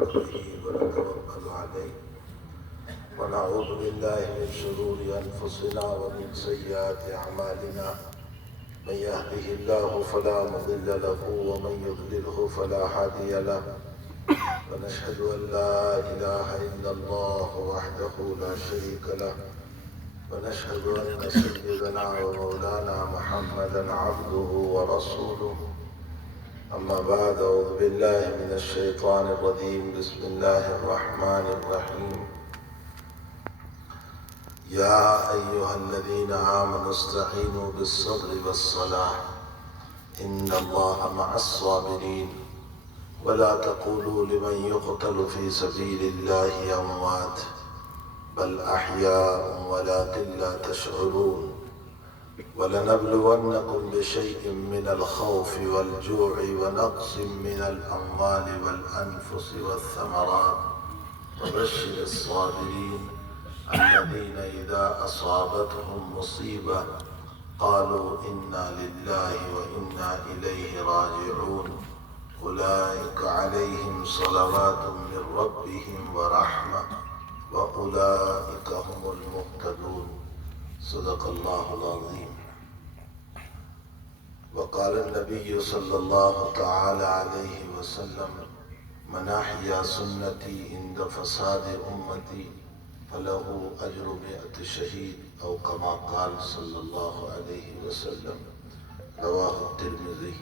به ونتوكل عليه ونعوذ بالله من شرور أنفسنا ومن سيئات أعمالنا من يهده الله فلا مضل له ومن يضلله فلا هادي له ونشهد أن لا إله إلا الله وحده لا شريك له ونشهد أن سيدنا ومولانا محمدا عبده ورسوله أما بعد أعوذ بالله من الشيطان الرجيم بسم الله الرحمن الرحيم يا أيها الذين آمنوا استعينوا بالصبر والصلاة إن الله مع الصابرين ولا تقولوا لمن يقتل في سبيل الله أموات بل أحياء ولكن لا تشعرون ولنبلونكم بشيء من الخوف والجوع ونقص من الأموال والأنفس والثمرات وبشر الصابرين الذين إذا أصابتهم مصيبة قالوا إنا لله وإنا إليه راجعون أولئك عليهم صلوات من ربهم ورحمة وأولئك هم المهتدون صدق الله العظيم وقال النبي صلى الله تعالى عليه وسلم من أحيا سنتي عند فساد أمتي فله أجر 100 شهيد أو كما قال صلى الله عليه وسلم رواه الترمذي.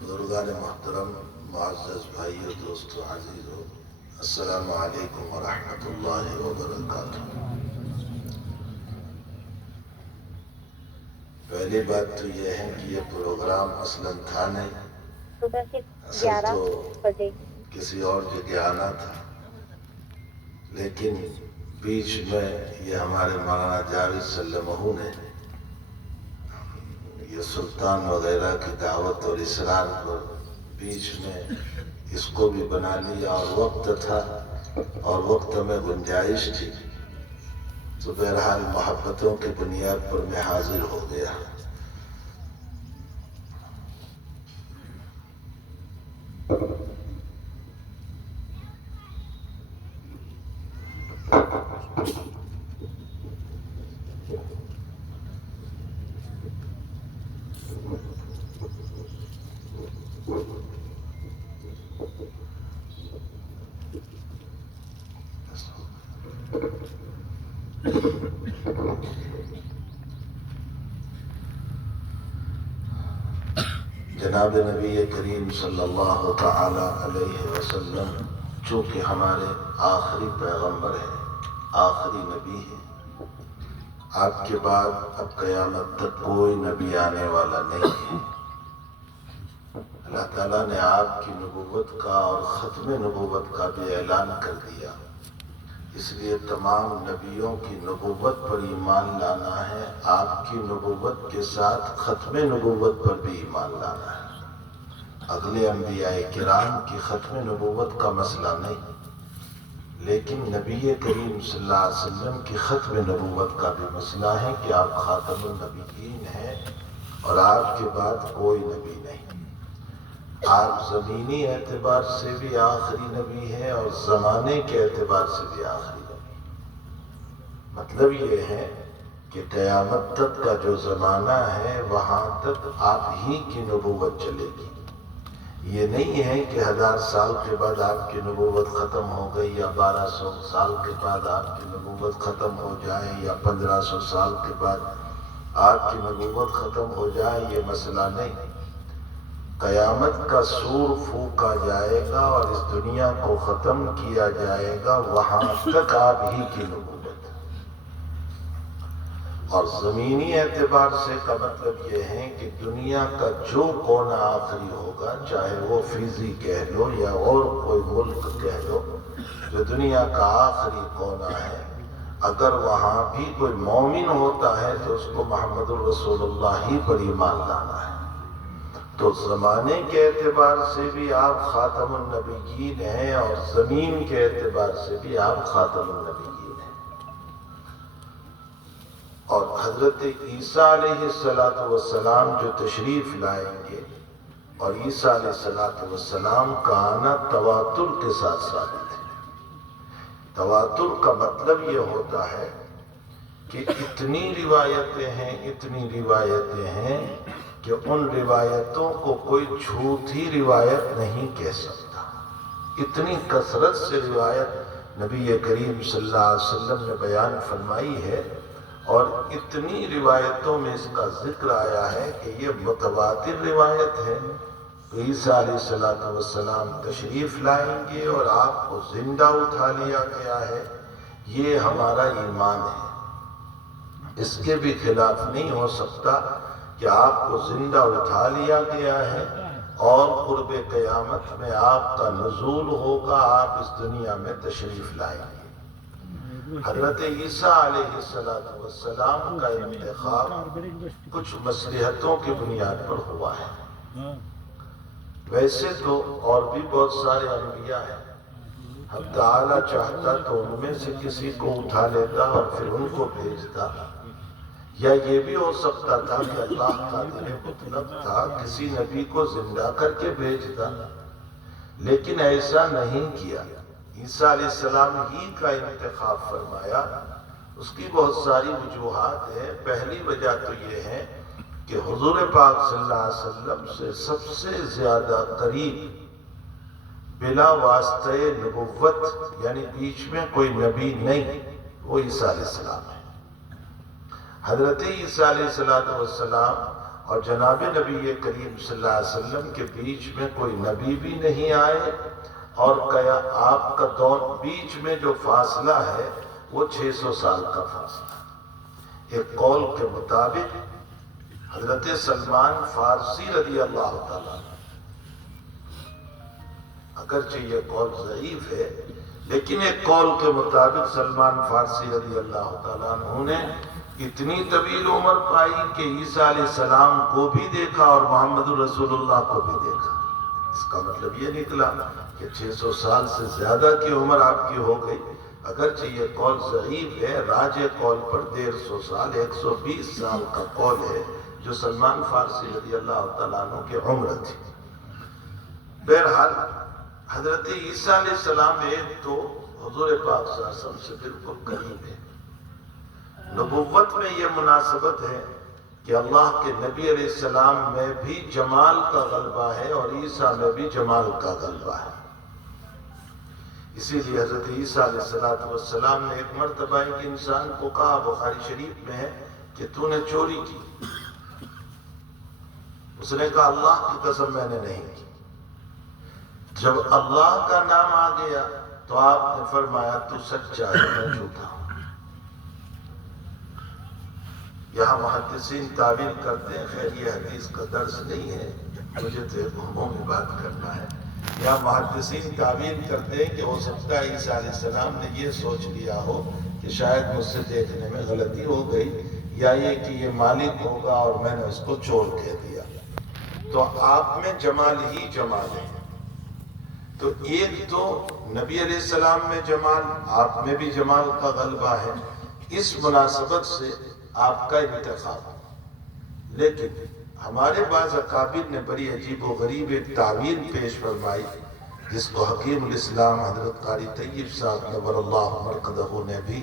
بزرگان محترم، معزز بھائیو، دوستو، عزیزو، السلام علیکم ورحمۃ اللہ وبرکاتہ۔ پہلی بات تو یہ ہے کہ یہ پروگرام اصلاً تھا نہیں، اصل تو کسی اور جگہ آنا تھا، لیکن بیچ میں یہ ہمارے مولانا جاوید سلمہ نے یہ سلطان وغیرہ کی دعوت اور اصرار پر بیچ میں اس کو بھی بنا لیا، اور وقت تھا اور وقت میں گنجائش تھی، تو بہرحال محبتوں کی بنیاد پر میں حاضر ہو گیا۔ جناب نبی کریم صلی اللہ تعالی علیہ وسلم چونکہ ہمارے آخری پیغمبر ہیں، آخری نبی ہیں، آپ کے بعد اب قیامت تک کوئی نبی آنے والا نہیں ہے۔ اللہ تعالیٰ نے آپ کی نبوت کا اور ختم نبوت کا بھی اعلان کر دیا، اس لیے تمام نبیوں کی نبوت پر ایمان لانا ہے، آپ کی نبوت کے ساتھ ختم نبوت پر بھی ایمان لانا ہے۔ اگلے انبیاء کرام کی ختم نبوت کا مسئلہ نہیں، لیکن نبی کریم صلی اللہ علیہ وسلم کی ختم نبوت کا بھی مسئلہ ہے کہ آپ خاتم النبیین ہیں اور آپ کے بعد کوئی نبی نہیں۔ آپ زمینی اعتبار سے بھی آخری نبی ہیں اور زمانے کے اعتبار سے بھی آخری نبی۔ مطلب یہ ہے کہ قیامت تک کا جو زمانہ ہے وہاں تک آپ ہی کی نبوت چلے گی۔ یہ نہیں ہے کہ 1000 سال کے بعد آپ کی نبوت ختم ہو گئی، یا 1200 سال کے بعد آپ کی نبوت ختم ہو جائے، یا 1500 سال کے بعد آپ کی نبوت ختم ہو جائے، یہ مسئلہ نہیں۔ قیامت کا سور پھونکا جائے گا اور اس دنیا کو ختم کیا جائے گا، وہاں تک آپ ہی کی نبوت۔ اور زمینی اعتبار سے کا مطلب یہ ہے کہ دنیا کا جو کونا آخری ہوگا، چاہے وہ فیضی کہہ لو یا اور کوئی ملک کہہ لو، جو دنیا کا آخری کونا ہے، اگر وہاں بھی کوئی مومن ہوتا ہے تو اس کو محمد الرسول اللہ ہی پر ایمان لانا ہے۔ تو زمانے کے اعتبار سے بھی آپ خاتم النبیین ہیں اور زمین کے اعتبار سے بھی آپ خاتم النبیین ہیں۔ اور حضرت عیسیٰ علیہ السلام جو تشریف لائیں گے، اور عیسیٰ علیہ السلام کا آنا تواتر کے ساتھ ثابت ہے۔ تواتر کا مطلب یہ ہوتا ہے کہ اتنی روایتیں ہیں کہ ان روایتوں کو کوئی جھوٹی روایت نہیں کہہ سکتا۔ اتنی کثرت سے روایت نبی کریم صلی اللہ علیہ وسلم نے بیان فرمائی ہے، اور اتنی روایتوں میں اس کا ذکر آیا ہے کہ یہ متواتر روایت ہے۔ عیسیٰ علیہ السلام تشریف لائیں گے اور آپ کو زندہ اٹھا لیا گیا ہے، یہ ہمارا ایمان ہے۔ اس کے بھی خلاف نہیں ہو سکتا کہ آپ کو زندہ اٹھا لیا گیا ہے اور قرب قیامت میں آپ کا نزول ہوگا، آپ اس دنیا میں تشریف لائیں گے۔ حضرت عیسیٰ علیہ السلام کا انتخاب کچھ مصلحتوں کی بنیاد پر ہوا ہے۔ ویسے تو اور بھی بہت سارے انبیاء ہیں، حق تعالیٰ چاہتا تو ان میں سے کسی کو اٹھا لیتا اور پھر ان کو بھیجتا، یا یہ بھی ہو سکتا تھا کہ اللہ قادر مطلق تھا، کسی نبی کو زندہ کر کے بھیجتا، لیکن ایسا نہیں کیا۔ عیسیٰ علیہ السلام ہی کا انتخاب فرمایا۔ اس کی بہت ساری وجوہات ہیں۔ پہلی وجہ تو یہ ہے کہ حضور پاک صلی اللہ علیہ وسلم سے سب سے زیادہ قریب بلا واسطہ نبوت، یعنی بیچ میں کوئی نبی نہیں، وہ عیسیٰ علیہ السلام ہے۔ حضرت عیسیٰ علیہ السلام اور جناب نبی کریم صلی اللہ علیہ وسلم کے بیچ میں کوئی نبی بھی نہیں آئے، اور آپ کا بیچ میں جو فاصلہ ہے وہ 600 سال کا فاصلہ۔ ایک قول کے مطابق حضرت سلمان فارسی رضی اللہ تعالیٰ، اگرچہ یہ قول ضعیف ہے لیکن ایک قول کے مطابق سلمان فارسی رضی اللہ تعالیٰ عنہ نے اتنی طویل عمر پائی کہ عیسیٰ علیہ السلام کو بھی دیکھا اور محمد رسول اللہ کو بھی دیکھا۔ اس کا مطلب یہ نکلا کہ 600 سال سے زیادہ کی عمر آپ کی ہو گئی۔ اگرچہ یہ قول ضعیف ہے، راجح قول پر 150 سال 120 سال کا قول ہے جو سلمان فارسی رضی اللہ تعالیٰ عنہ کی عمر تھی۔ بہرحال حضرت عیسیٰ علیہ السلام ایک تو حضور پاک صلی اللہ علیہ وسلم سے بالکل قریب ہے۔ نبوت میں یہ مناسبت ہے کہ اللہ کے نبی علیہ السلام میں بھی جمال کا غلبہ ہے اور عیسیٰ میں بھی جمال کا غلبہ ہے۔ اسی لیے حضرت عیسیٰ علیہ السلام نے ایک مرتبہ ایک انسان کو کہا، بخاری شریف میں ہے، کہ تو نے چوری کی۔ اس نے کہا اللہ کی قسم میں نے نہیں کی۔ جب اللہ کا نام آ گیا تو آپ نے فرمایا تو سچا ہے، میں جھوٹا ہوں۔ یہاں محدثین تعبیر کرتے ہیں، خیر یہ حدیث کا درس نہیں ہے، مجھے تو ایک عمومی بات کرنا ہے۔ یہاں محدثین تعبیر کرتے ہیں کہ ہو سکتا ہے عیسیٰ علیہ السلام نے یہ سوچ لیا ہو کہ شاید مجھ سے دیکھنے میں غلطی ہو گئی، یا یہ کہ یہ مالک ہوگا اور میں نے اس کو چور کہہ دیا۔ تو آپ میں جمال ہی جمال ہے۔ تو ایک تو نبی علیہ السلام میں جمال، آپ میں بھی جمال کا غلبہ ہے، اس مناسبت سے آپ کا انتخاب۔ لیکن ہمارے بعض اکابر نے بڑی عجیب و غریب ایک تعبیر پیش فرمائی، جس کو حکیم الاسلام حضرت قاری طیب صاحب نور اللہ مرقدہ نے بھی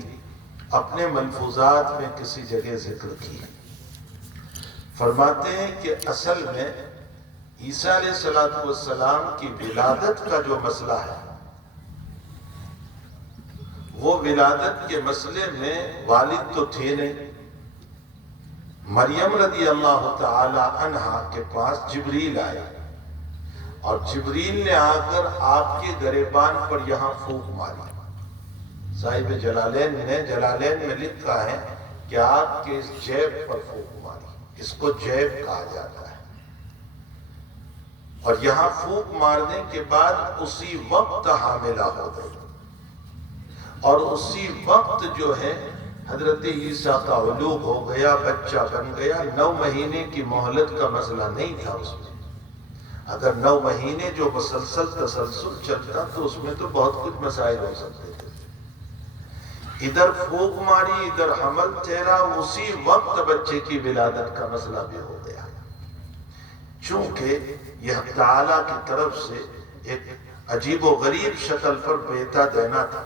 اپنے ملفوظات میں کسی جگہ ذکر کی۔ فرماتے ہیں کہ اصل میں عیسیٰ علیہ السلام کی ولادت کا جو مسئلہ ہے، وہ ولادت کے مسئلے میں والد تو تھے نہیں۔ مریم رضی اللہ تعالی عنہا کے پاس جبریل آئے، اور جبریل نے آ کر آپ کے گریبان پر یہاں پھونک ماری۔ صاحب جلالین میں لکھا ہے کہ آپ کے اس جیب پر پھونک ماری، اس کو جیب کہا جاتا ہے۔ اور یہاں پھونک مارنے کے بعد اسی وقت حاملہ ہو گئی، اور اسی وقت جو ہے حضرت عیسیٰ کا علوق ہو گیا، بچہ بن گیا۔ 9 مہینے کی مہلت کا مسئلہ نہیں تھا اس میں۔ اگر 9 مہینے جو مسلسل تسلسل چلتا تو اس میں تو بہت کچھ مسائل ہو سکتے تھے۔ ادھر پھونک ماری، ادھر حمل ٹھہرا، اسی وقت بچے کی ولادت کا مسئلہ بھی ہو گیا۔ چونکہ یہ حق تعالیٰ کی طرف سے ایک عجیب و غریب شکل پر بیٹا دینا تھا۔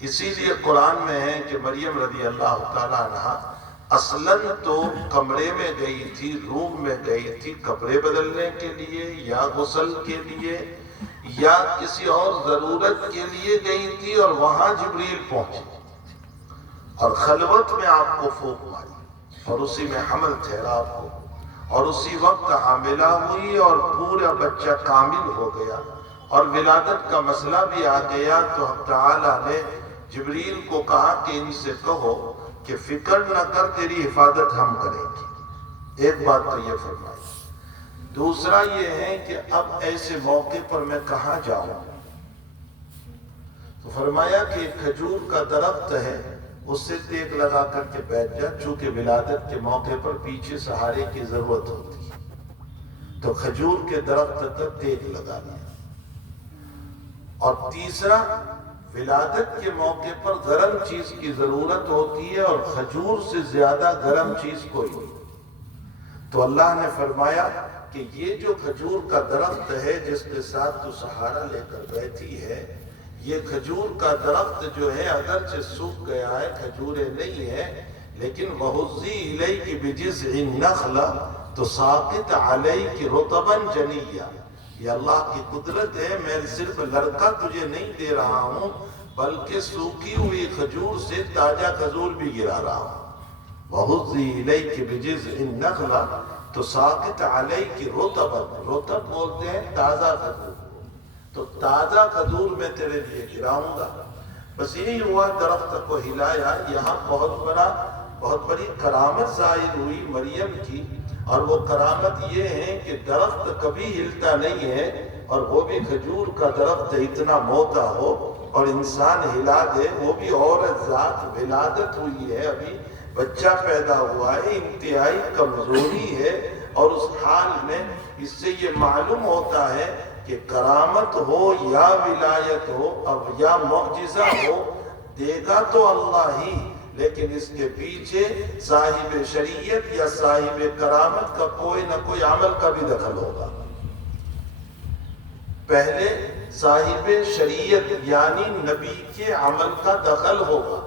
اسی لیے قرآن میں ہے کہ مریم رضی اللہ تعالیٰ عنہ اصلاً تو کمرے میں گئی تھی، روم میں گئی تھی کپڑے بدلنے کے لیے یا غسل کے لیے یا کسی اور ضرورت کے لیے گئی تھی، اور وہاں جبریل پہنچے اور خلوت میں آپ کو پھونک ماری اور اسی میں حمل ٹھہرا آپ کو، اور اسی وقت حاملہ ہوئی اور پورا بچہ کامل ہو گیا اور ولادت کا مسئلہ بھی آ گیا۔ تو حق تعالیٰ نے جبریل کو کہا کہ ان سے کہو کہ فکر نہ کر، تیری حفاظت ہم کریں گے۔ ایک بات تو یہ فرمائی۔ دوسرا یہ ہے کہ اب ایسے موقع پر میں کہاں جاؤں؟ تو فرمایا کہ ایک کھجور کا درخت ہے، اس سے ٹیک لگا کر کے بیٹھ جا، چونکہ ولادت کے موقع پر پیچھے سہارے کی ضرورت ہوتی ہے، تو کھجور کے درخت کا ٹیک لگا لیا۔ اور تیسرا، ولادت کے موقع پر گرم چیز کی ضرورت ہوتی ہے اور کھجور سے زیادہ گرم چیز کوئی نہیں، تو اللہ نے فرمایا کہ یہ جو کھجور کا درخت ہے جس کے ساتھ تو سہارا لے کر بیٹھی ہے، یہ کھجور کا درخت جو ہے اگرچہ سوکھ گیا ہے، کھجوریں نہیں ہے، لیکن وَهُزِّي إِلَيْكِ بِجِذْعِ النَّخْلَةِ تُسَاقِطْ عَلَيْكِ رُطَبًا جَنِيًّا۔ یہ اللہ کی قدرت ہے، میں صرف لڑکا تجھے نہیں دے رہا ہوں بلکہ سوکھی ہوئی کھجور سے تازہ کھجور بھی گرا رہا ہوں۔ وَهُزِّي إِلَيْكِ بِجِذْعِ النَّخْلَةِ تُسَاقِطْ عَلَيْكِ رُطَبًا، رطب بولتے ہیں تازہ کھجور، تو تازہ کھجور میں تیرے لیے گراؤں گا۔ بس یہی ہوا، درخت کو ہلایا۔ یہاں بہت بڑی کرامت ظاہر ہوئی مریم کی، اور وہ کرامت یہ ہے کہ درخت کبھی ہلتا نہیں ہے، اور وہ بھی کھجور کا درخت اتنا موٹا ہو اور انسان ہلا دے، وہ بھی عورت ذات، ولادت ہوئی ہے، ابھی بچہ پیدا ہوا ہے، انتہائی کمزوری ہے، اور اس حال میں اس سے یہ معلوم ہوتا ہے کہ کرامت ہو یا ولایت ہو اب یا معجزہ ہو، دے گا تو اللہ ہی، لیکن اس کے پیچھے صاحب شریعت یا صاحب کرامت کا کوئی نہ کوئی عمل کا بھی دخل ہوگا۔ پہلے صاحب شریعت یعنی نبی کے عمل کا دخل ہوگا،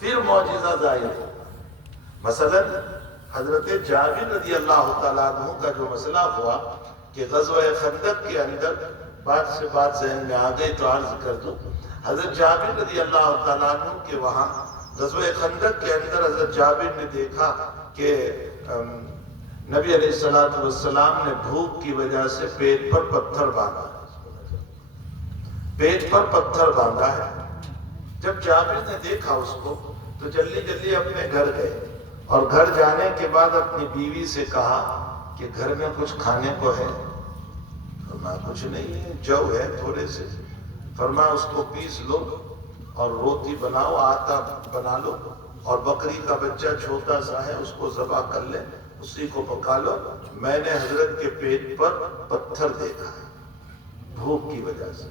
پھر معجزہ ظاہر ہوگا۔ مثلا حضرت جابر رضی اللہ تعالیٰ عنہ کا جو مسئلہ ہوا کہ غزوہ خندق کے اندر، بات سے بات ذہن میں آ گئی تو عرض کر دوں، حضرت جابر رضی اللہ تعالیٰ عنہ کے وہاں غزوہ خندق کے اندر حضرت جابر نے دیکھا کہ نبی علیہ السلام نے بھوک کی وجہ سے پیٹ پر پتھر باندھا، پیٹ پر پتھر باندھا ہے۔ جب جابر نے دیکھا اس کو تو جلدی جلدی اپنے گھر گئے، اور گھر جانے کے بعد اپنی بیوی سے کہا کہ گھر میں کچھ کھانے کو ہے؟ فرمایا کچھ نہیں ہے، جو ہے تھوڑے سے۔ فرمایا اس کو پیس لو اور روٹی بناؤ، آٹا بنا لو، اور بکری کا بچہ چھوٹا سا ہے اس کو ذبح کر لے، اسی کو پکا لو، میں نے حضرت کے پیٹ پر پتھر دیکھا ہے بھوک کی وجہ سے۔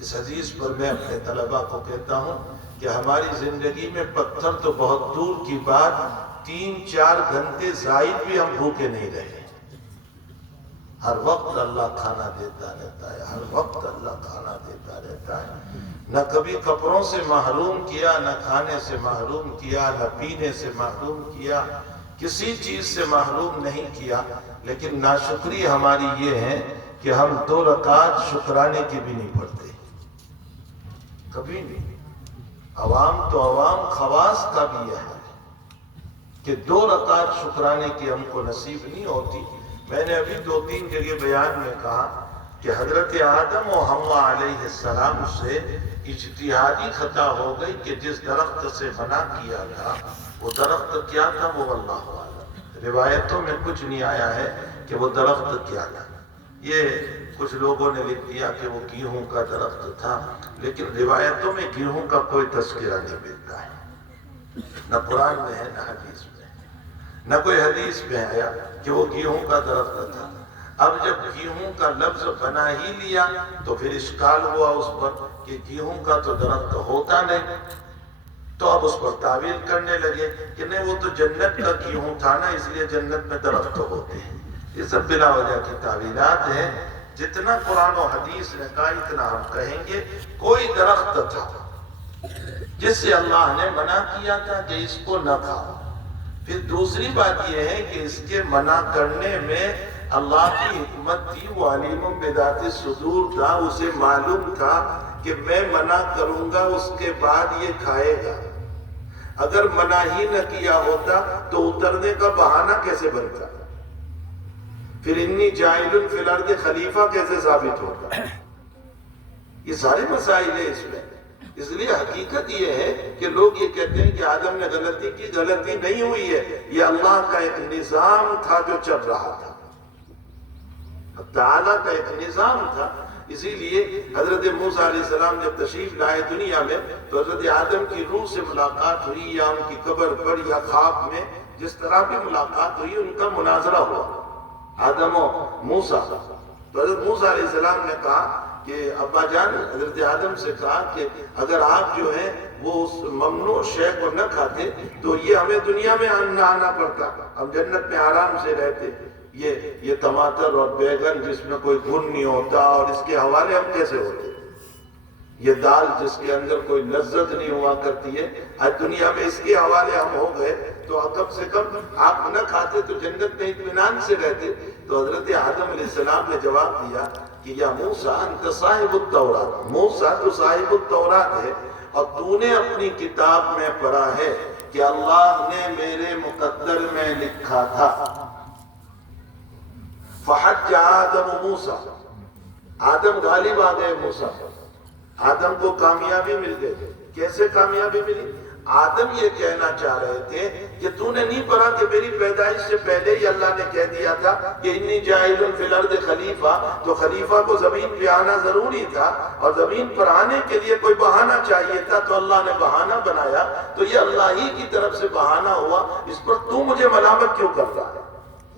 اس حدیث پر میں اپنے طلباء کو کہتا ہوں کہ ہماری زندگی میں پتھر تو بہت دور کی بات، 3-4 گھنٹے زائد بھی ہم بھوکے نہیں رہے۔ ہر وقت اللہ کھانا دیتا رہتا ہے، ہر وقت اللہ کھانا دیتا رہتا ہے۔ نہ کبھی کپڑوں سے محروم کیا، نہ کھانے سے محروم کیا، نہ پینے سے محروم کیا، کسی چیز سے محروم نہیں کیا۔ لیکن ناشکری ہماری یہ ہے کہ ہم 2 رکعت شکرانے کی بھی نہیں پڑھتے، کبھی نہیں۔ عوام تو عوام، خواص کا بھی یہ حال ہے کہ 2 رکعت شکرانے کی ہم کو نصیب نہیں ہوتی۔ میں نے ابھی 2-3 جگہ بیان میں کہا کہ حضرت آدم و حوا علیہ السلام سے اجتہادی خطا ہو گئی کہ جس درخت سے منع کیا تھا وہ درخت کیا تھا وہ اللہ عالم۔ روایتوں میں کچھ نہیں آیا ہے کہ وہ درخت کیا تھا، یہ کچھ لوگوں نے لکھ دیا کہ وہ گیہوں کا درخت تھا، لیکن روایتوں میں گیہوں کا کوئی تذکرہ نہیں ملتا ہے، نہ قرآن میں ہے نہ حدیث میں، نہ کوئی حدیث میں آیا کہ وہ گیہوں کا درخت تھا۔ اب جب گیہوں کا لفظ بنا ہی لیا تو پھر اشکال ہوا اس پر کہ گیہوں کا تو درخت ہوتا نہیں، تو اب اس پر تعویل کرنے لگے کہ نہیں وہ تو جنت کا گیہوں تھا نا، اس لیے جنت میں درخت ہوتے ہیں۔ یہ سب بلا وجہ کی تعویلات ہیں. جتنا قرآن و حدیث نے کہا اتنا ہم کہیں گے. کوئی درخت تھا جس سے اللہ نے منع کیا تھا کہ اس کو نہ کھاؤ. پھر دوسری بات یہ ہے کہ اس کے منع کرنے میں اللہ کی حکمت تھی. وہ علیم بذات الصدور تھا، اسے معلوم تھا کہ میں منع کروں گا اس کے بعد یہ کھائے گا. اگر منع ہی نہ کیا ہوتا تو اترنے کا بہانہ کیسے بنتا؟ پھر انی جاعل فی الارض خلیفہ کیسے ثابت ہوتا؟ یہ سارے مسائل ہیں اس میں. اس لیے حقیقت یہ ہے کہ لوگ یہ کہتے ہیں کہ آدم نے غلطی کی. غلطی نہیں ہوئی ہے، یہ اللہ کا ایک نظام تھا جو چل رہا تھا، تعالیٰ کا ایک نظام تھا. اسی لیے حضرت موسیٰ علیہ السلام جب تشریف لائے دنیا میں تو حضرت آدم کی روح سے ملاقات ہوئی، یا ان کی قبر پر یا خواب میں، جس طرح بھی ملاقات ہوئی ان کا مناظرہ ہوا آدم و موسیٰ. تو حضرت موسیٰ علیہ السلام نے کہا کہ ابا جان، حضرت آدم سے کہا کہ اگر آپ جو ہیں وہ اس ممنوع شے کو نہ کھاتے تو یہ ہمیں دنیا میں نہ آنا پڑتا، ہم جنت میں آرام سے رہتے. یہ ٹماٹر اور بیگن جس میں کوئی گن نہیں ہوتا اور اس کے حوالے ہم کیسے ہوتے؟ یہ دال جس کے اندر کوئی لذت نہیں ہوا کرتی ہے، آج دنیا میں اس کے حوالے ہم ہو گئے. تو کم سے کم آپ نہ کھاتے تو جنت میں اطمینان سے رہتے. تو حضرت آدم علیہ السلام نے جواب دیا کہ یا موسیٰ انت صاحب التورات، موسیٰ تو صاحب التورات ہے اور تو نے اپنی کتاب میں پڑھا ہے کہ اللہ نے میرے مقدر میں لکھا تھا. فحج آدم موسیٰ، آدم غالب آ گئے موسیٰ، آدم کو کامیابی مل گئی. کیسے کامیابی ملی؟ آدم یہ کہنا چاہ رہے تھے کہ تو نے نہیں پڑھا کہ میری پیدائش سے پہلے ہی اللہ نے کہہ دیا تھا کہ انی جاعل فی الارض خلیفہ. تو خلیفہ کو زمین پہ آنا ضروری تھا اور زمین پر آنے کے لیے کوئی بہانہ چاہیے تھا، تو اللہ نے بہانہ بنایا. تو یہ اللہ ہی کی طرف سے بہانہ ہوا، اس پر تو مجھے ملامت کیوں کرتا ہے؟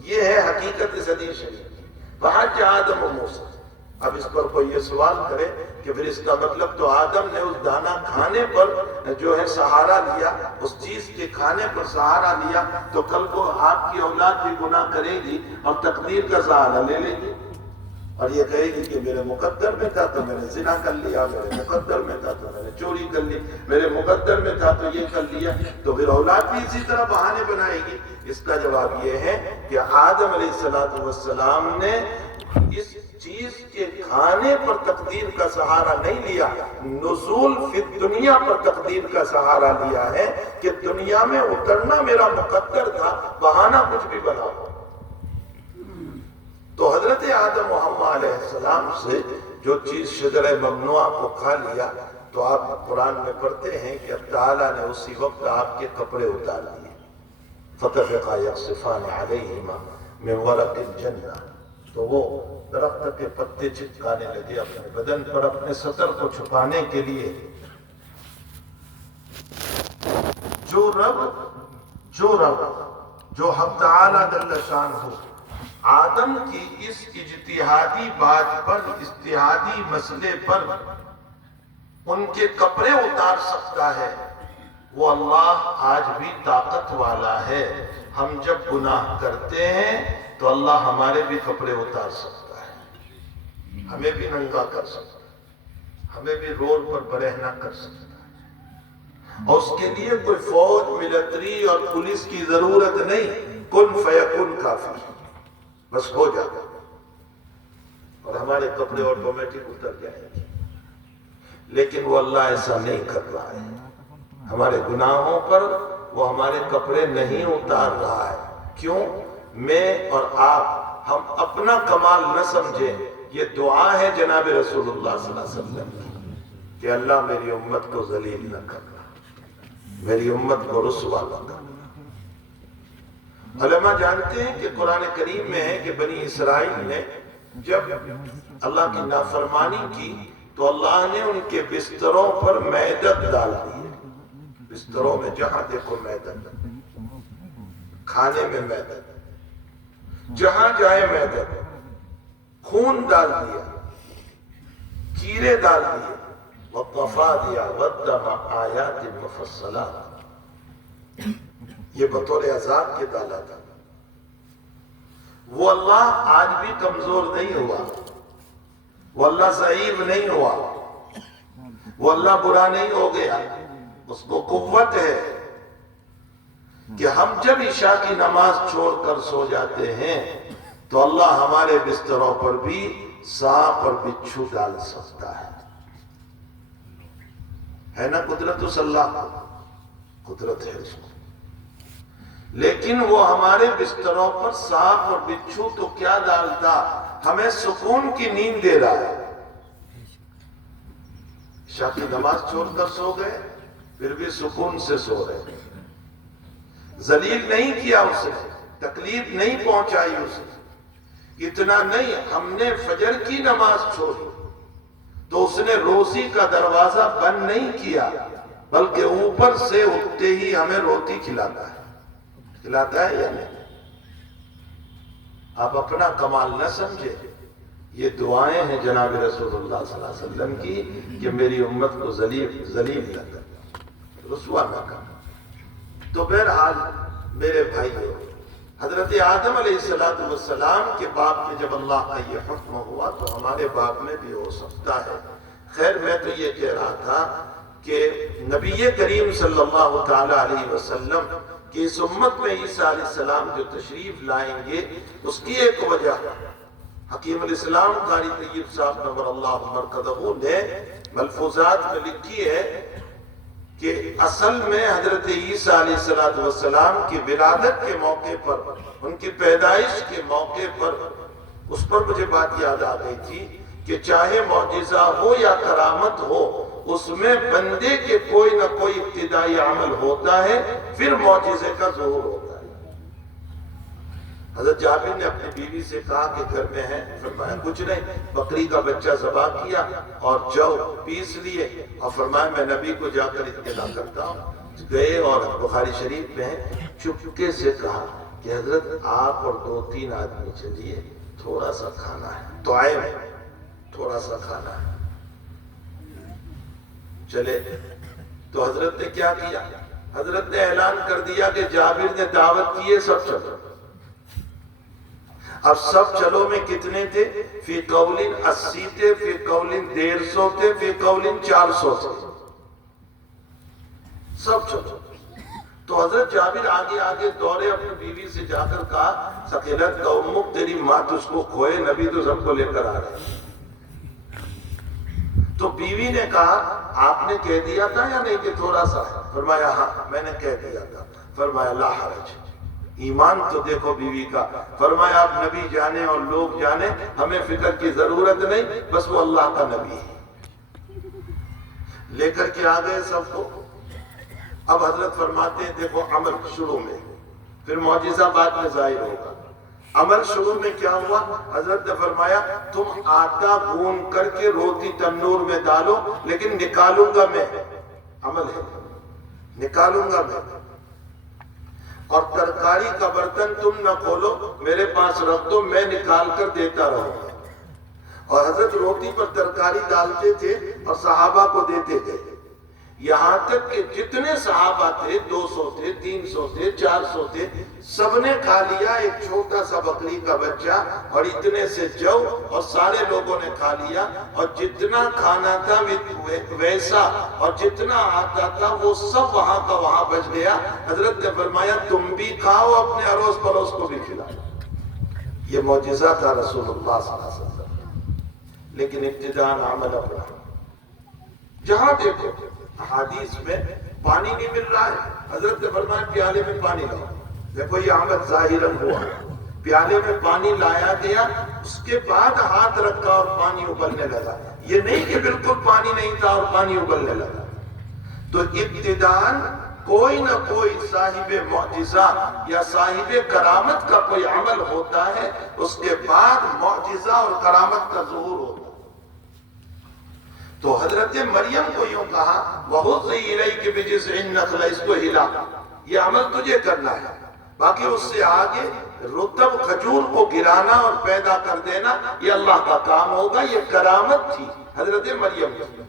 یہ ہے حقیقت اس حدیث شریف. فحج آدم و موسیٰ. اب اس پر کوئی یہ سوال کرے کہ پھر اس کا مطلب تو آدم نے اس دانہ کھانے پر جو ہے سہارا لیا، اس چیز کے کھانے پر سہارا لیا، تو کل کو آپ کی اولاد بھی گناہ کرے گی اور تقدیر کا سہارا لے لے گی اور یہ کہے گی کہ میرے مقدر میں تھا تو میں نے زنا کر لیا، میرے مقدر میں تھا تو میں نے چوری کر لی، میرے مقدر میں تھا تو یہ کر لیا. تو پھر اولاد بھی اسی طرح بہانے بنائے گی. اس کا جواب یہ ہے کہ آدم علیہ السلام نے اس چیز کے کھانے پر تقدیر کا سہارا نہیں لیا، نزول فی دنیا پر تقدیر کا سہارا لیا ہے کہ دنیا میں اترنا میرا مقدر تھا، بہانہ کچھ بھی بنا ہو. تو حضرت آدم و حوا علیہ السلام سے جو چیز شجرہ ممنوعہ کو کھا لیا، تو آپ قرآن میں پڑھتے ہیں کہ اب تعالیٰ نے اسی وقت آپ کے کپڑے اتار دیے. فَطَفِقَا يَخْصِفَانِ عَلَيْهِمَا مِنْ وَرَقِ الْجَنَّةِ. تو وہ درخت کے پتے چپکانے لگے اپنے بدن پر اپنے سطر کو چھپانے کے لیے. جو رب جو حق تعالیٰ جل شانہ آدم کی اس اجتہادی بات پر، اجتہادی مسئلے پر ان کے کپڑے اتار سکتا ہے، وہ اللہ آج بھی طاقت والا ہے. ہم جب گناہ کرتے ہیں تو اللہ ہمارے بھی کپڑے اتار سکتا ہے، ہمیں بھی ننگا کر سکتا ہے، ہمیں بھی روڈ پر برہنہ کر سکتا ہے. اور اس کے لیے کوئی فوج، ملٹری اور پولیس کی ضرورت نہیں. کن فیکن کافی، بس ہو جاتا اور ہمارے کپڑے آٹومیٹک اتر جائیں گے. لیکن وہ اللہ ایسا نہیں کر رہا ہے. ہمارے گناہوں پر وہ ہمارے کپڑے نہیں اتار رہا ہے. کیوں؟ میں اور آپ ہم اپنا کمال نہ سمجھیں. یہ دعا ہے جناب رسول اللہ صلی اللہ علیہ وسلم کی کہ اللہ میری امت کو ذلیل نہ کرنا، میری امت کو رسوا نہ کرنا. علماء جانتے ہیں کہ قرآن کریم میں ہے کہ بنی اسرائیل نے جب اللہ کی نافرمانی کی تو اللہ نے ان کے بستروں پر میدت ڈال دی. بستروں میں جہاں دیکھو میدت، کھانے میں میدت، جہاں جائے میدت. خون ڈال دیا، کیڑے ڈال دیے، وَقَفَا دیا وَدَّمَ آیات مفصلات. یہ بطور عذاب کے ڈالا تھا. وہ اللہ آج بھی کمزور نہیں ہوا، وہ اللہ ضعیف نہیں ہوا، وہ اللہ برا نہیں ہو گیا، اس کو قوت ہے کہ ہم جب عشاء کی نماز چھوڑ کر سو جاتے ہیں تو اللہ ہمارے بستروں پر بھی سانپ اور بچھو ڈال سکتا ہے نا قدرت اس اللہ کو، قدرت ہے اس کو، لیکن وہ ہمارے بستروں پر سانپ اور بچھو تو کیا ڈالتا، ہمیں سکون کی نیند دے رہا ہے۔ عشاء کی نماز چھوڑ کر سو گئے، پھر بھی سکون سے سو رہے، ذلیل نہیں کیا اسے، تکلیف نہیں پہنچائی اسے۔ اتنا نہیں، ہم نے فجر کی نماز چھوڑی تو اس نے روزی کا دروازہ بند نہیں کیا، بلکہ اوپر سے اٹھتے ہی ہمیں روٹی کھلاتا ہے، کھلاتا ہے یا نہیں؟ آپ اپنا کمال نہ سمجھے، یہ دعائیں ہیں جناب رسول اللہ صلی اللہ علیہ وسلم کی کہ میری امت کو ذلیل نہ کر، رسوا نہ کر۔ تو بہرحال میرے بھائیو، حضرت آدم علیہ السلام کے باپ میں جب اللہ کا یہ حکم ہوا تو ہمارے باپ میں بھی ہو سکتا ہے۔ خیر میں تو یہ کہہ رہا تھا کہ نبی کریم صلی اللہ تعالی علیہ وسلم کی اس امت میں عیسیٰ علیہ السلام جو تشریف لائیں گے، اس کی ایک وجہ حکیم الاسلام قاری طیب صاحب نور اللہ مرکزہ نے ملفوظات میں لکھی ہے کہ اصل میں حضرت عیسیٰ علیہ السلام کی ولادت کے موقع پر، ان کی پیدائش کے موقع پر، اس پر مجھے بات یاد آ گئی تھی کہ چاہے معجزہ ہو یا کرامت ہو، اس میں بندے کے کوئی نہ کوئی ابتدائی عمل ہوتا ہے، پھر معجزے کا ظہور ہوتا ہے۔ حضرت جابر نے اپنی بیوی سے کہا کہ گھر میں ہے، فرمایا کچھ نہیں، بکری کا بچہ ذبح کیا اور جو پیس لیے، اور فرمایا میں نبی کو جا کر اطلاع کرتا ہوں۔ گئے اور بخاری شریف میں چپکے سے کہا کہ حضرت آپ اور 2-3 آدمی چلیے، تھوڑا سا کھانا ہے، تو آئے میں تھوڑا سا کھانا ہے، چلے۔ تو حضرت نے کیا کیا؟ حضرت نے اعلان کر دیا کہ جابر نے دعوت کی ہے، سب چلو۔ اب سب چلو میں کتنے تھے؟ فی قولن 80 تھے، فی قولن 150 تھے، فی قولن 400 تھے، سب چلو۔ تو حضرت جابر آگے آگے دوڑے، اپنی بیوی سے جا کر کہا ثقلت کا امک، تیری ماں تجھ کو کھوئے، نبی تو سب کو لے کر آ رہے۔ تو بیوی نے کہا آپ نے کہہ دیا تھا یا نہیں کہ تھوڑا سا ہے؟ فرمایا ہاں میں نے کہہ دیا تھا۔ فرمایا لا حرج، ایمان تو دیکھو بیوی کا۔ فرمایا آپ نبی جانے اور لوگ جانے، ہمیں فکر کی ضرورت نہیں، بس وہ اللہ کا نبی ہے۔ لے کر کے آ گئے سب کو۔ اب حضرت فرماتے ہیں دیکھو عمل شروع میں، پھر معجزہ بعد میں ظاہر ہوگا۔ عمل شروع میں کیا ہوا؟ حضرت نے فرمایا تم آٹا گون کر کے روٹی تنور میں ڈالو، لیکن نکالوں گا میں، عمل ہے، نکالوں گا میں، اور ترکاری کا برتن تم نہ کھولو، میرے پاس رکھ دو، میں نکال کر دیتا رہوں گا۔ اور حضرت روٹی پر ترکاری ڈالتے تھے اور صحابہ کو دیتے تھے، یہاں تک کہ جتنے صحابہ تھے، 200 تھے، 300 تھے، 400 تھے، سب نے کھا لیا ایک چھوٹا سا بکری کا بچہ اور اتنے سے جو، اور سارے لوگوں نے کھا لیا، اور جتنا کھانا تھا ویسا، اور جتنا آتا تھا وہ سب وہاں کا وہاں بچ گیا۔ حضرت نے فرمایا تم بھی کھاؤ، اپنے اڑوس پڑوس کو بھی کھلاؤ۔ یہ معجزہ تھا رسول اللہ صلی اللہ علیہ وسلم۔ لیکن ابتداءً عمل اپنا، جہاں دیکھو حدیث میں پانی نہیں مل رہا ہے، حضرت نے فرمایا پیالے میں پانی لاؤ۔ دیکھو یہ عمل ظاہراً ہوا، پیالے میں پانی لایا گیا، اس کے بعد ہاتھ رکھا اور پانی ابلنے لگا۔ یہ نہیں کہ بالکل پانی نہیں تھا اور پانی ابلنے لگا۔ تو ابتداءً کوئی نہ کوئی صاحب معجزہ یا صاحب کرامت کا کوئی عمل ہوتا ہے، اس کے بعد معجزہ اور کرامت کا ظہور ہوتا ہے۔ تو حضرت مریم کو یوں کہا وَهُزِّ إِلَيْكِ بِجِذْعِ النَّخْلِ، اس کو ہلا، یہ عمل تجھے کرنا ہے۔ باقی اس سے آگے رطب کھجور کو گرانا اور پیدا کر دینا یہ اللہ کا کام ہوگا، یہ کرامت تھی حضرت مریم کی۔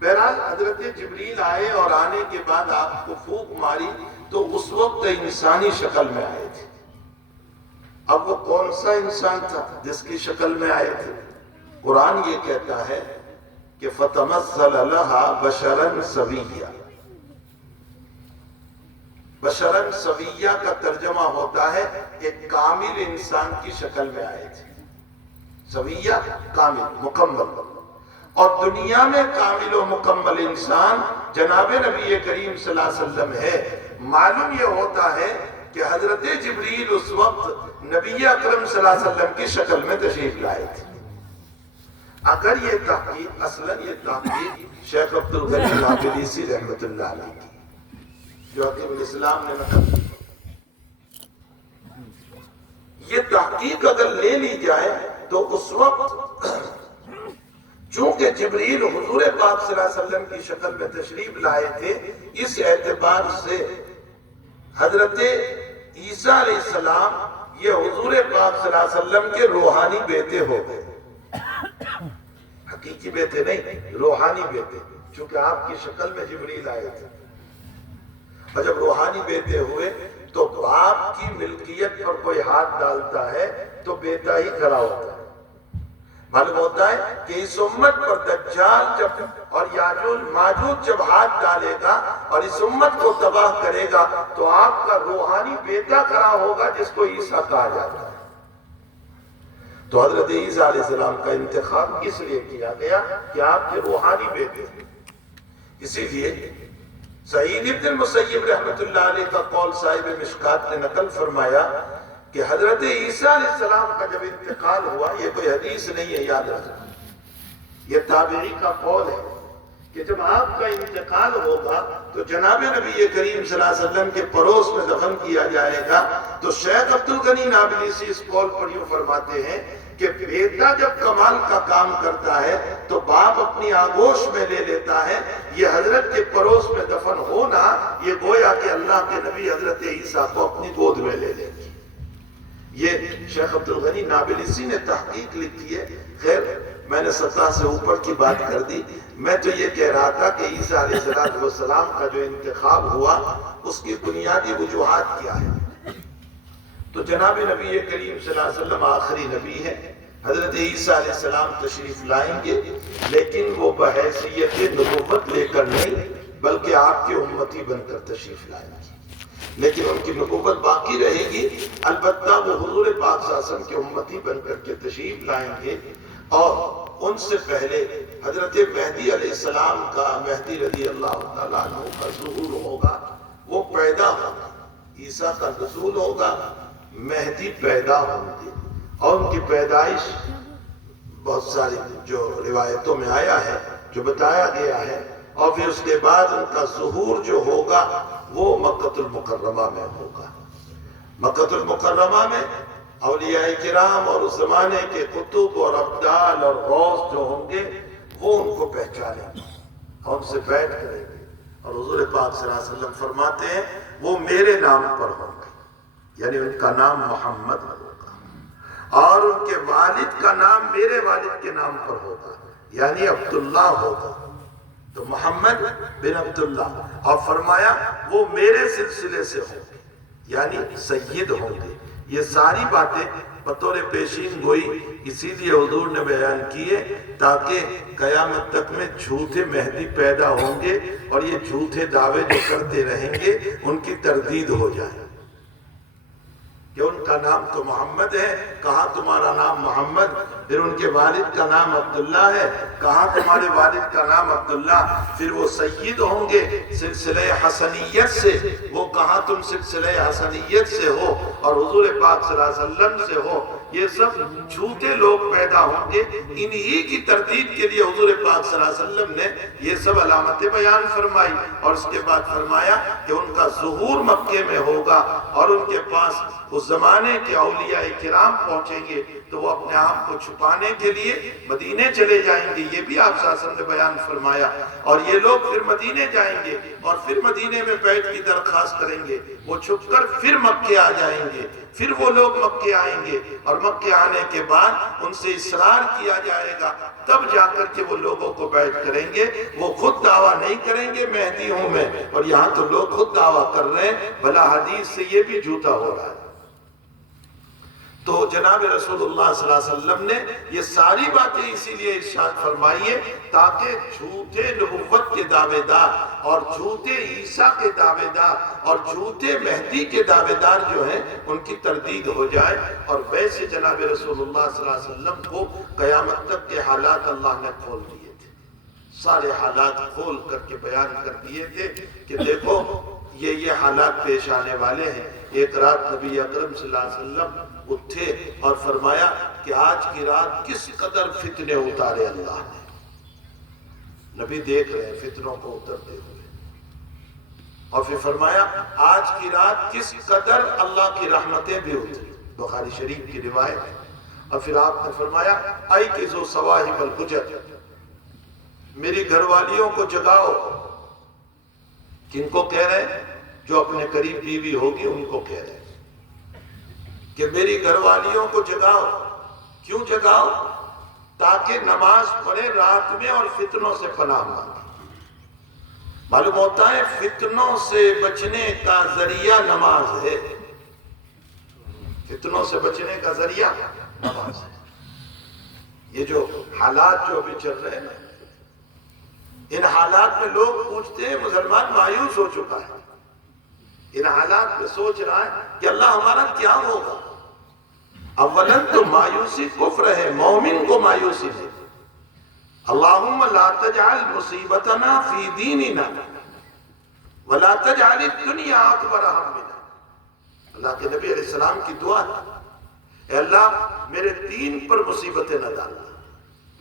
بہرحال حضرت جبریل آئے اور آنے کے بعد آپ کو پھونک ماری تو اس وقت انسانی شکل میں آئے تھے۔ اب وہ کون سا انسان تھا جس کی شکل میں آئے تھے؟ قرآن یہ کہتا ہے کہ فَتَمَثَّلَ لَهَا بَشَرًا سَوِيًّا۔ بشرن سویہ کا ترجمہ ہوتا ہے ایک کامل انسان کی شکل میں آئے تھے۔ سویہ کامل، مکمل، اور دنیا میں کامل و مکمل انسان جناب نبی کریم صلی اللہ علیہ وسلم ہے۔ معلوم یہ ہوتا ہے کہ حضرت جبریل اس وقت نبی اکرم صلی اللہ علیہ وسلم کی شکل میں تشریف لائے تھے۔ اگر یہ تحقیق، اصلاً یہ تحقیق شیخ عبدالغنی نابلسی رحمۃ اللہ علیہ کی جو حکیم الاسلام نے نقل کی، یہ تحقیق اگر لے لی جائے تو اس وقت چونکہ جبریل حضور پاک صلی اللہ علیہ وسلم کی شکل میں تشریف لائے تھے، اس اعتبار سے حضرت عیسیٰ علیہ السلام یہ حضور پاک صلی اللہ علیہ وسلم کے روحانی بیٹے ہو گئے، حقیقی بیٹے نہیں، روحانی بیٹے، چونکہ آپ کی شکل میں جبریل آئے تھے۔ اور جب روحانی بیٹے ہوئے تو باپ کی ملکیت پر کوئی ہاتھ ڈالتا ہے تو بیٹا ہی کھڑا ہوتا ہے۔ معلوم ہوتا ہے کہ اس امت پر دجال جب اور یاجوج ماجوج جب ہاتھ ڈالے گا اور اس امت کو تباہ کرے گا تو آپ کا روحانی بیٹا کھڑا ہوگا جس کو عیسیٰ کہا جاتا ہے۔ تو حضرت عیسیٰ علیہ السلام کا انتخاب اس لیے کیا گیا کہ آپ کے روحانی بیٹے ہیں۔ اسی لیے سعید ابن المسیب رحمت اللہ علیہ کا قول صاحب مشکات نے نقل فرمایا کہ حضرت عیسیٰ علیہ السلام کا جب انتقال ہوا، یہ کوئی حدیث نہیں ہے، یاد رکھنا، یہ تابعی کا قول ہے کہ جب آپ کا انتقال ہوگا تو جناب نبی کریم صلی اللہ علیہ وسلم کے پڑوس میں دفن کیا جائے گا۔ تو شیخ عبدالغنی نابلسی اس قول پر یوں فرماتے ہیں کہ بیٹا جب کمال کا کام کرتا ہے تو باپ اپنی آغوش میں لے لیتا ہے۔ یہ حضرت کے پڑوس میں دفن ہونا یہ گویا کہ اللہ کے نبی حضرت عیسیٰ کو اپنی گود میں لے لیں گے۔ یہ شیخ عبدالغنی نابلسی نے تحقیق لکھی ہے۔ خیر میں نے سطح سے اوپر کی بات کر دی۔ میں تو یہ کہہ رہا تھا کہ عیسیٰ علیہ السلام کا جو انتخاب ہوا اس کی بنیادی وجوہات کیا ہے؟ تو جناب نبی کریم صلی اللہ علیہ وسلم آخری نبی ہے، حضرت عیسیٰ علیہ السلام تشریف لائیں گے، لیکن وہ بحیثیت نبوت لے کر نہیں بلکہ آپ کے امتی بن کر تشریف لائیں گے، لیکن ان کی نبوت باقی رہے گی۔ البتہ وہ حضور پاک صلی اللہ علیہ وسلم کے امتی بن کر کے تشریف لائیں گے، اور ان سے پہلے حضرت مہدی علیہ السلام کا، مہدی رضی اللہ تعالیٰ عنہ کا ظہور ہوگا، وہ پیدا ہوگا، عیسیٰ کا نزول ہوگا، مہدی پیدا ہوں گے، اور ان کی پیدائش بہت ساری جو روایتوں میں آیا ہے، جو بتایا گیا ہے، اور پھر اس کے بعد ان کا ظہور جو ہوگا وہ مکہ المکرمہ میں ہوگا۔ مکہ المکرمہ میں اولیاء کرام اور اس زمانے کے قطب اور ابدال اور غوث جو ہوں گے وہ ان کو پہچانیں گے اور ان سے بیعت کریں گے، اور حضور پاک صلی اللہ علیہ وسلم فرماتے ہیں وہ میرے نام پر ہوں گے، یعنی ان کا نام محمد ہوگا، اور ان کے والد کا نام میرے والد کے نام پر ہوگا، یعنی عبداللہ ہوگا، تو محمد بن عبداللہ، اور فرمایا وہ میرے سلسلے سے ہوں گے، یعنی سید ہوں گے۔ یہ ساری باتیں بطور پیشین گوئی اسی لیے حضور نے بیان کیے تاکہ قیامت تک میں جھوٹے مہدی پیدا ہوں گے اور یہ جھوٹے دعوے جو کرتے رہیں گے ان کی تردید ہو جائے کہ ان کا نام تو محمد ہے، کہاں تمہارا نام محمد؟ پھر ان کے والد کا نام عبداللہ ہے، کہاں تمہارے والد کا نام عبداللہ؟ پھر وہ سید ہوں گے سلسلہ حسنیت سے، وہ کہاں تم سلسلہ حسنیت سے ہو اور حضور پاک صلی اللہ علیہ وسلم سے ہو؟ یہ سب جھوٹے لوگ پیدا ہوں گے۔ انہی کی تردید کے لیے حضور پاک صلی اللہ علیہ وسلم نے یہ سب علامتیں بیان فرمائی، اور اس کے بعد فرمایا کہ ان کا ظہور مکے میں ہوگا، اور ان کے پاس اس زمانے کے اولیاء کرام پہنچیں گے تو وہ اپنے آپ کو چھپانے کے لیے مدینے چلے جائیں گے، یہ بھی آپ صلی اللہ علیہ وسلم نے بیان فرمایا، اور یہ لوگ پھر مدینے جائیں گے اور پھر مدینے میں بیعت کی درخواست کریں گے، وہ چھپ کر پھر مکے آ جائیں گے، پھر وہ لوگ مکے آئیں گے، اور مکے آنے کے بعد ان سے اصرار کیا جائے گا، تب جا کر کے وہ لوگوں کو بیعت کریں گے۔ وہ خود دعویٰ نہیں کریں گے مہدی ہوں میں، اور یہاں تو لوگ خود دعویٰ کر رہے ہیں، بھلا حدیث سے یہ بھی جھوٹا ہو رہا ہے۔ تو جناب رسول اللہ صلی اللہ علیہ وسلم نے یہ ساری باتیں اسی لیے ارشاد فرمائی ہے تاکہ جھوٹے نبوت کے دعوے دار اور جھوٹے عیسیٰ کے دعوے دار اور جھوٹے مہدی کے دعوے دار جو ہیں ان کی تردید ہو جائے. اور ویسے جناب رسول اللہ صلی اللہ علیہ وسلم کو قیامت تک کے حالات اللہ نے کھول دیے تھے. سارے حالات کھول کر کے بیان کر دیے تھے کہ دیکھو یہ حالات پیش آنے والے ہیں. ایک رات نبی اکرم صلی اللہ علیہ وسلم اٹھے اور فرمایا کہ آج کی رات کس قدر فتنے اتارے اللہ نے. نبی دیکھ رہے ہیں فتنوں کو اترتے ہوئے. اور پھر فرمایا آج کی رات کس قدر اللہ کی رحمتیں بھی اتری. بخاری شریف کی روایت ہے. اور پھر آپ نے فرمایا ایقظوا صواحب الحجر، میری گھر والیوں کو جگاؤ. کن کو کہہ رہے ہیں؟ جو اپنے قریب بیوی ہوگی ان کو کہہ رہے ہیں کہ میری گھر والیوں کو جگاؤ. کیوں جگاؤ؟ تاکہ نماز پڑھے رات میں اور فتنوں سے پناہ مانگے. معلوم ہوتا ہے فتنوں سے بچنے کا ذریعہ نماز ہے. فتنوں سے بچنے کا ذریعہ نماز ہے. یہ جو حالات جو ابھی چل رہے ہیں نا، ان حالات میں لوگ پوچھتے ہیں مسلمان مایوس ہو چکا ہے. ان حالات میں سوچ رہا ہے کہ اللہ ہمارا کیا ہوگا. اولاً تو مایوسی کفر ہے، مومن کو مایوسی نہیں. اللہم لا تجعل مصیبتنا فی دیننا ولا تجعل الدنیا اکبر ہمنا. اللہ کے نبی علیہ السلام کی دعا ہے، اے اللہ میرے دین پر مصیبتیں نہ ڈالنا.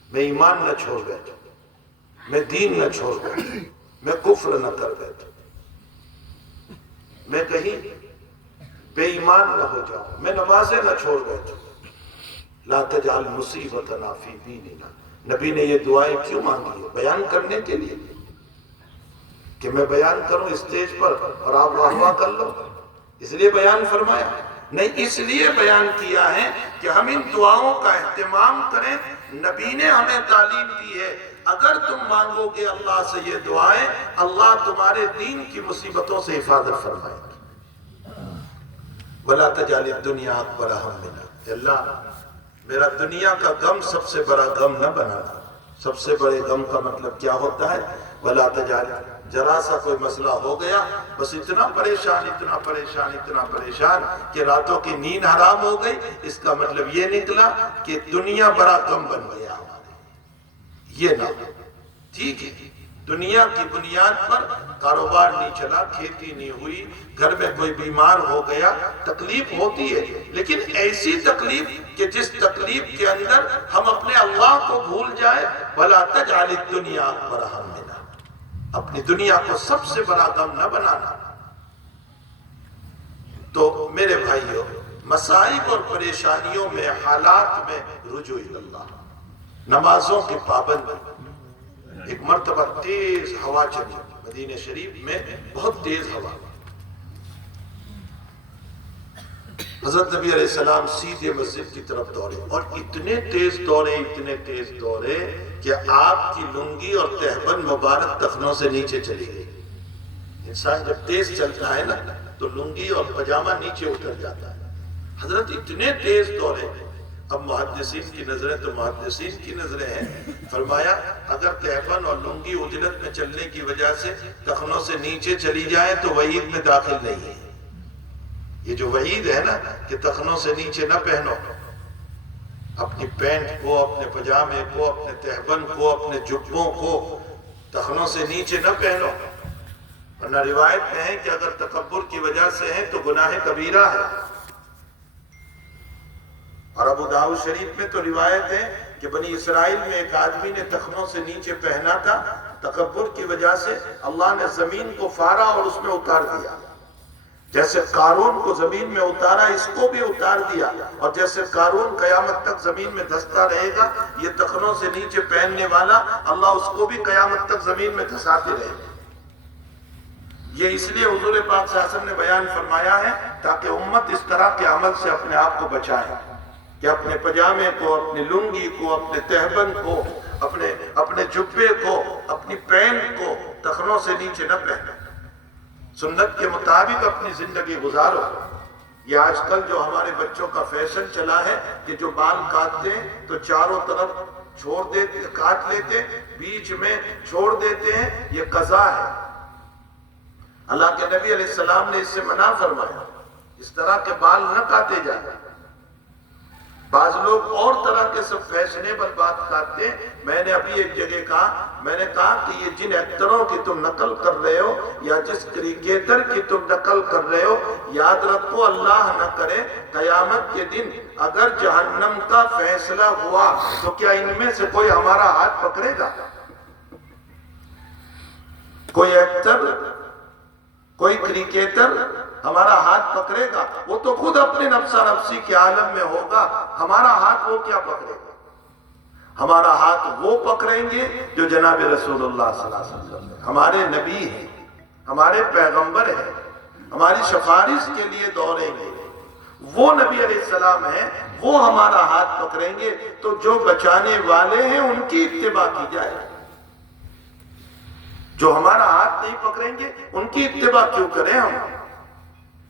میں ایمان نہ چھوڑ بیٹھوں، میں دین نہ چھوڑ بیٹھوں، میں کفر نہ کر بیٹھوں، میں کہیں بے ایمان نہ ہو جاؤں، میں نمازیں نہ چھوڑ بیٹھوں. لا تجعل مصیبتنا فی دیننا. نبی نے یہ دعائیں کیوں مانگی ہے؟ بیان کرنے کے لیے کہ میں بیان کروں اسٹیج پر اور آپ واہ واہ کر لو، اس لیے بیان فرمایا؟ نہیں، اس لیے بیان کیا ہے کہ ہم ان دعاؤں کا اہتمام کریں. نبی نے ہمیں تعلیم دی ہے اگر تم مانگو گے اللہ سے یہ دعائیں، اللہ تمہارے دین کی مصیبتوں سے حفاظت فرمائے گا. وَلَا تَجْعَلِ الدُّنْيَا أَكْبَرَ هَمِّنَا. اللہ میرا دنیا کا غم سب سے بڑا غم نہ بنانا. سب سے بڑے غم کا مطلب کیا ہوتا ہے؟ وَلَا تَجْعَلِ، ذرا سا کوئی مسئلہ ہو گیا بس اتنا پریشان اتنا پریشان اتنا پریشان کہ راتوں کی نیند حرام ہو گئی. اس کا مطلب یہ نکلا کہ دنیا بڑا غم بن گیا ہمارے. یہ نہ ٹھیک ہے. دنیا کی بنیاد پر کاروبار نہیں چلا، کھیتی نہیں ہوئی، گھر میں کوئی بیمار ہو گیا، تکلیف ہوتی ہے، لیکن ایسی تکلیف کہ جس تکلیف کے اندر ہم اپنے اللہ کو بھول جائیں. وَلَا تَجْعَلِ الدُّنْيَا أَكْبَرَ هَمِّنَا. اپنی دنیا کو سب سے بڑا غم نہ بنانا. تو میرے بھائیوں، مصائب اور پریشانیوں میں، حالات میں رجوع اللہ. نمازوں کے پابند. ایک مرتبہ تیز ہوا چلی مدینہ شریف میں، بہت تیز ہوا. حضرت نبی علیہ السلام سیدھے مسجد کی طرف دوڑے اور اتنے تیز دوڑے کہ آپ کی لنگی اور تہبند مبارک تخنوں سے نیچے چلی گئی. انسان جب تیز چلتا ہے نا تو لنگی اور پجامہ نیچے اتر جاتا ہے. حضرت اتنے تیز دوڑے. اب محدثین کی نظریں تو محدثین کی نظریں ہیں. فرمایا اگر تہبند اور لنگی اجلت میں چلنے کی وجہ سے تخنوں سے نیچے چلی جائے تو وعید میں داخل نہیں ہے. یہ جو وعید ہے نا کہ تخنوں سے نیچے نہ پہنو، اپنی پینٹ کو، اپنے پجامے کو، اپنے تہبند کو، اپنے جبوں کو تخنوں سے نیچے نہ پہنو. ورنہ روایت میں ہے کہ اگر تکبر کی وجہ سے ہے تو گناہ کبیرہ ہے. اور ابو داؤد شریف میں تو روایت ہے کہ بنی اسرائیل میں ایک آدمی نے تخنوں سے نیچے پہنا تھا. تکبر کی وجہ سے اللہ نے زمین کو پھاڑا اور اس میں اتار دیا. جیسے قارون کو زمین میں اتارا، اس کو بھی اتار دیا. اور جیسے قارون قیامت تک زمین میں دھستا رہے گا، یہ تخنوں سے نیچے پہننے والا اللہ اس کو بھی قیامت تک زمین میں دھساتے رہے گا. یہ اس لیے حضور پاک صلی اللہ علیہ وسلم نے بیان فرمایا ہے تاکہ امت اس طرح کے عمل سے اپنے آپ کو بچائے کہ اپنے پجامے کو، اپنی لنگی کو، اپنے تہبند کو، اپنے جبے کو، اپنی پینٹ کو تخنوں سے نیچے نہ پہنے. سنت کے مطابق اپنی زندگی گزارو. یہ آج کل جو ہمارے بچوں کا فیشن چلا ہے کہ جو بال کاٹتے ہیں تو چاروں طرف چھوڑ دیتے، کاٹ لیتے، بیچ میں چھوڑ دیتے ہیں، یہ قضا ہے۔ اللہ کے نبی علیہ السلام نے اس سے منع فرمایا، اس طرح کے بال نہ کاٹے جائیں۔ بعض لوگ اور طرح کے سب فیشنیبل بات کاٹتے ہیں۔ میں نے ابھی ایک جگہ کہا کہ یہ جن ایکٹروں کی تم نقل کر رہے ہو یا جس کرکٹر کی تم نقل کر رہے ہو، یاد رکھو اللہ نہ کرے قیامت کے دن اگر جہنم کا فیصلہ ہوا تو کیا ان میں سے کوئی ہمارا ہاتھ پکڑے گا؟ کوئی ایکٹر، کوئی کرکٹر ہمارا ہاتھ پکڑے گا؟ وہ تو خود اپنے نفسا نفسی کے عالم میں ہوگا، ہمارا ہاتھ وہ کیا پکڑے گا؟ ہمارا ہاتھ وہ پکڑیں گے جو جناب رسول اللہ صلی اللہ علیہ وسلم ہمارے نبی ہیں، ہمارے پیغمبر ہیں، ہماری سفارش کے لیے دوڑیں گے، وہ نبی علیہ السلام ہیں، وہ ہمارا ہاتھ پکڑیں گے۔ تو جو بچانے والے ہیں ان کی اتباع کی جائے، جو ہمارا ہاتھ نہیں پکڑیں گے ان کی اتباع کیوں کریں ہم؟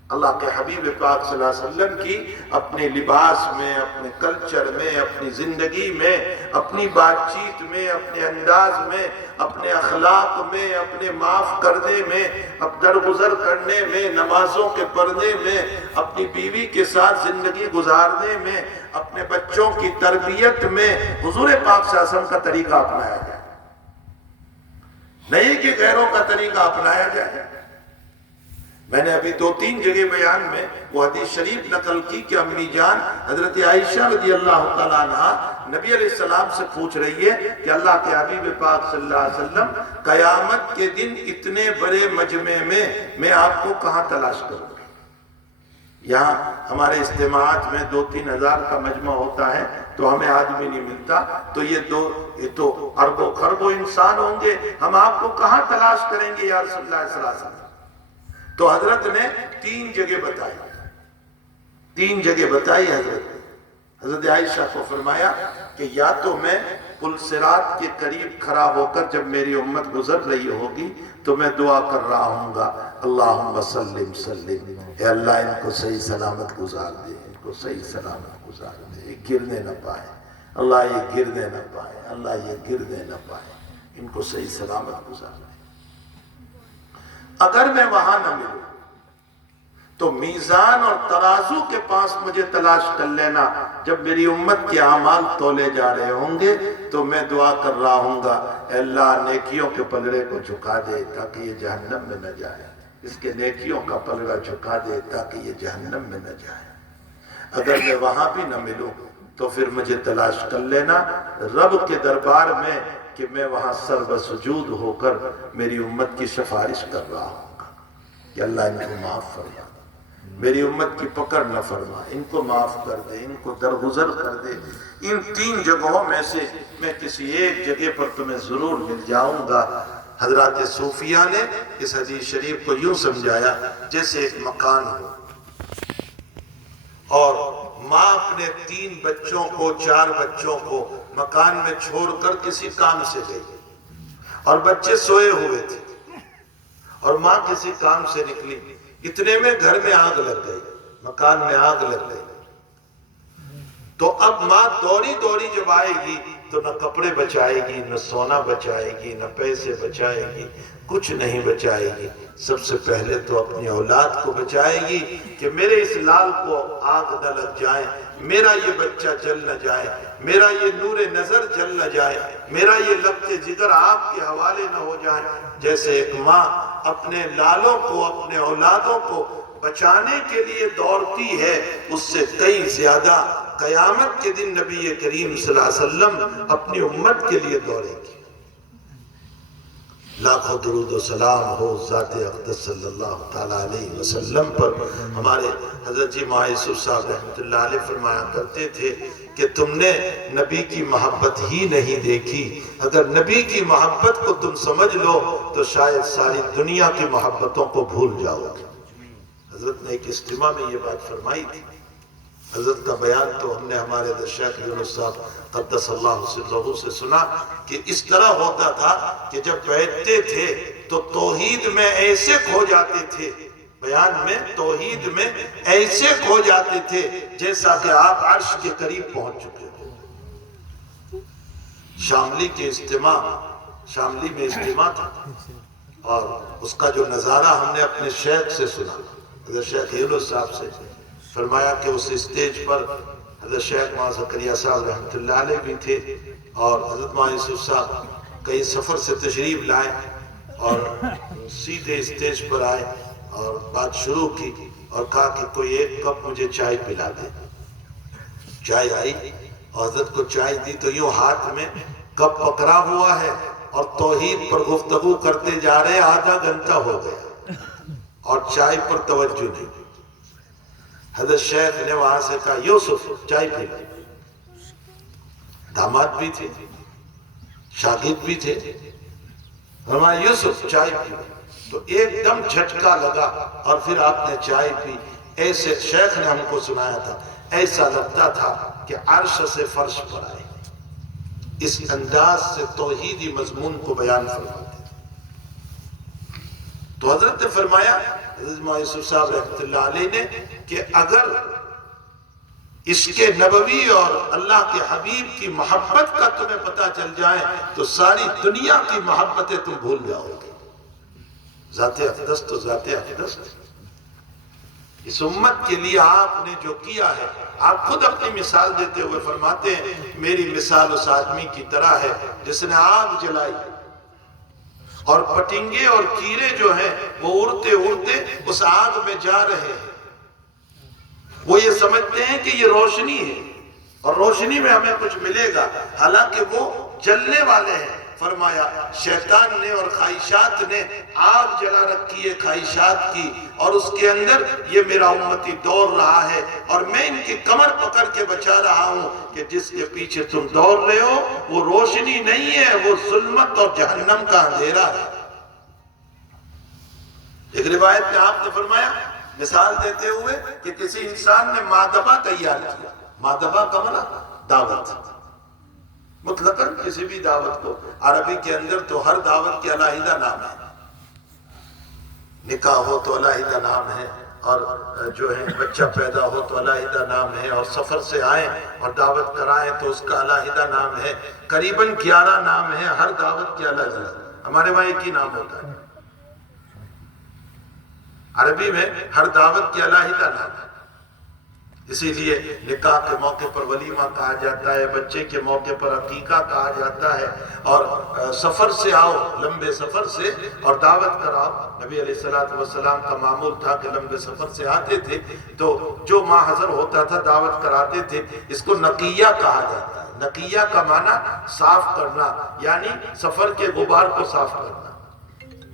اللہ کے حبیب پاک صلی اللہ علیہ وسلم کی اپنے لباس میں، اپنے کلچر میں، اپنی زندگی میں، اپنی بات چیت میں، اپنے انداز میں، اپنے اخلاق میں، اپنے معاف کرنے میں، درگزر کرنے میں، نمازوں کے پڑھنے میں، اپنی بیوی کے ساتھ زندگی گزارنے میں، اپنے بچوں کی تربیت میں حضور پاک صلی اللہ علیہ وسلم کا طریقہ اپنایا جائے، نہیں کہ غیروں کا طریقہ اپنایا جائے۔ میں نے ابھی 2-3 جگہ بیان میں وہ حدیث شریف نقل کی کہ امی جان حضرت عائشہ رضی اللہ تعالیٰ عنہ نبی علیہ السلام سے پوچھ رہی ہے کہ اللہ کے حبیب پاک صلی اللہ علیہ وسلم قیامت کے دن اتنے بڑے مجمع میں آپ کو کہاں تلاش کروں؟ یہاں ہمارے اجتماعات میں 2-3 ہزار کا مجمع ہوتا ہے تو ہمیں آدمی نہیں ملتا، تو یہ تو اربوں خربوں انسان ہوں گے، ہم آپ کو کہاں تلاش کریں گے یا رسول اللہ صلی اللہ علیہ وسلم؟ تو حضرت نے 3 جگہ بتائی، 3 جگہ بتائی حضرت عائشہ کو فرمایا کہ یا تو میں پل صراط کے قریب کھڑا ہو کر جب میری امت گزر رہی ہوگی تو میں دعا کر رہا ہوں گا اللہم سلم سلم، اے اللہ ان کو صحیح سلامت گزار دے، ان کو صحیح سلامت گزار دے، یہ گرنے نہ پائے، اللہ یہ گرنے نہ پائے، اللہ یہ گرنے نہ پائے، ان کو صحیح سلامت گزار دے۔ اگر میں وہاں نہ ملوں تو میزان اور ترازو کے پاس مجھے تلاش کر لینا، جب میری امت کے اعمال تولے جا رہے ہوں گے تو میں دعا کر رہا ہوں گا اے اللہ نیکیوں کے پلڑے کو جھکا دے تاکہ یہ جہنم میں نہ جائے، اس کے نیکیوں کا پلڑا جھکا دے تاکہ یہ جہنم میں نہ جائے۔ اگر میں وہاں بھی نہ ملوں تو پھر مجھے تلاش کر لینا رب کے دربار میں کہ میں وہاں سر بسجود ہو کر میری امت کی سفارش کر رہا ہوں گا کہ اللہ ان کو معاف فرما، میری امت کی پکڑ نہ فرما، ان کو معاف کر دے، ان کو درگزر کر دے۔ ان 3 جگہوں میں سے میں کسی ایک جگہ پر تمہیں ضرور مل جاؤں گا۔ حضرات صوفیہ نے اس حدیث شریف کو یوں سمجھایا جیسے ایک مکان ہو اور ماں اپنے 3 بچوں کو 4 بچوں کو مکان میں چھوڑ کر کسی کام سے گئی اور بچے سوئے ہوئے تھے اور ماں کسی کام سے نکلی، اتنے میں گھر میں آگ لگ گئی، مکان میں آگ لگ گئی۔ تو اب ماں دوڑی دوڑی جب آئے گی تو نہ کپڑے بچائے گی، نہ سونا بچائے گی، نہ پیسے بچائے گی، کچھ نہیں بچائے گی۔ سب سے پہلے تو اپنی اولاد کو بچائے گی کہ میرے اس لال کو آگ نہ لگ جائے، میرا یہ بچہ جل نہ جائے، میرا یہ نور نظر جل نہ جائے، میرا یہ لب کے جگر آپ کے حوالے نہ ہو جائے۔ جیسے ایک ماں اپنے لالوں کو، اپنے اولادوں کو بچانے کے لیے دوڑتی ہے، اس سے کئی زیادہ قیامت کے دن نبی کریم صلی اللہ علیہ وسلم اپنی امت کے لیے دوڑیں گے۔ لاکھوں درود و سلام ہو ذات اقدس صلی اللہ تعالیٰ علیہ وسلم پر۔ ہمارے حضرت جی یوسف صاحب رحمۃ اللہ علیہ فرمایا کرتے تھے کہ تم نے نبی کی محبت ہی نہیں دیکھی، اگر نبی کی محبت کو تم سمجھ لو تو شاید ساری دنیا کی محبتوں کو بھول جاؤ گے۔ حضرت نے ایک اجتماع میں یہ بات فرمائی تھی۔ حضرت کا بیان تو ہم نے ہمارے شیخ یونس صاحب قدس اللہ سرہ سے سنا کہ اس طرح ہوتا تھا کہ جب بیٹھتے تھے تو توحید میں ایسے کھو جاتے تھے بیان میں توحید میں ایسے کھو جاتے تھے جیسا کہ آپ عرش کے قریب پہنچ چکے ہو۔ شاملی میں اجتماع تھا اور اس کا جو نظارہ ہم نے اپنے شیخ سے سنا، حضرت شیخ یونس صاحب سے، فرمایا کہ اس اسٹیج پر حضرت شیخ ماں زکریا صاحب رحمۃ اللہ علیہ بھی تھے اور حضرت ماں یوسف صاحب کئی سفر سے تشریف لائے اور سیدھے اسٹیج پر آئے اور بات شروع کی اور کہا کہ کوئی ایک کپ مجھے چائے پلا دے۔ چائے آئی اور حضرت کو چائے دی تو یوں ہاتھ میں کپ پکڑا ہوا ہے اور توحید پر گفتگو کرتے جا رہے، آدھا گھنٹہ ہو گیا اور چائے پر توجہ نہیں۔ حضرت شیخ نے وہاں سے کہا یوسف چائے پی لے۔ داماد بھی تھے، شاگرد بھی تھے، فرمایا یوسف چائے پی لے۔ تو ایک دم جھٹکا لگا اور پھر آپ نے چائے پی۔ ایسے شیخ نے ہم کو سنایا تھا، ایسا لگتا تھا کہ عرش سے فرش پر آئے۔ اس انداز سے توحیدی مضمون کو بیان فرماتے تھے۔ تو حضرت نے فرمایا، حضرت مولانا یوسف صاحب رحمۃ اللہ علیہ نے، کہ اگر اس کے نبوی اور اللہ کے حبیب کی محبت کا تمہیں پتہ چل جائے تو ساری دنیا کی محبتیں تم بھول جاؤ گے۔ ذات اقدس تو ذات اقدس۔ اس امت کے لیے آپ نے جو کیا ہے، آپ خود اپنی مثال دیتے ہوئے فرماتے ہیں میری مثال اس آدمی کی طرح ہے جس نے آگ جلائی اور پٹنگے اور کیڑے جو ہیں وہ اڑتے اڑتے اس آگ میں جا رہے ہیں۔ وہ یہ سمجھتے ہیں کہ یہ روشنی ہے اور روشنی میں ہمیں کچھ ملے گا، حالانکہ وہ جلنے والے ہیں۔ فرمایا شیطان نے اور خواہشات نے آگ جلا رکھی ہے خواہشات کی، اور اس کے اندر یہ میرا امتی دوڑ رہا ہے اور میں ان کی کمر پکڑ کے بچا رہا ہوں کہ جس کے پیچھے تم دوڑ رہے ہو وہ روشنی نہیں ہے، وہ ظلمت اور جہنم کا اندھیرا ہے۔ ایک روایت میں آپ نے فرمایا مثال دیتے ہوئے کہ کسی انسان نے مادبہ تیار کیا۔ مادبہ کا معنی دعوت، مطلقاً کسی بھی دعوت کو، عربی کے اندر تو ہر دعوت کے علیحدہ نام ہے، نکاح ہو تو علیحدہ نام ہے، اور جو ہے بچہ پیدا ہو تو علیحدہ نام ہے، اور سفر سے آئیں اور دعوت کرائیں تو اس کا علیحدہ نام ہے۔ قریباً 11 نام ہیں ہر دعوت کے الگ الگ۔ ہمارے وہاں ایک ہی نام ہوتا ہے، عربی میں ہر دعوت کے علیحدہ نام ہے۔ اسی لیے نکاح کے موقع پر ولیمہ کہا جاتا ہے، بچے کے موقع پر عقیقہ کہا جاتا ہے، اور سفر سے آؤ، لمبے سفر سے اور دعوت کراؤ۔ نبی علیہ السلام کا معمول تھا کہ لمبے سفر سے آتے تھے تو جو ماحضر ہوتا تھا دعوت کراتے تھے۔ اس کو نقیہ کہا جاتا ہے۔ نقیہ کا معنی صاف کرنا، یعنی سفر کے غبار کو صاف کرنا،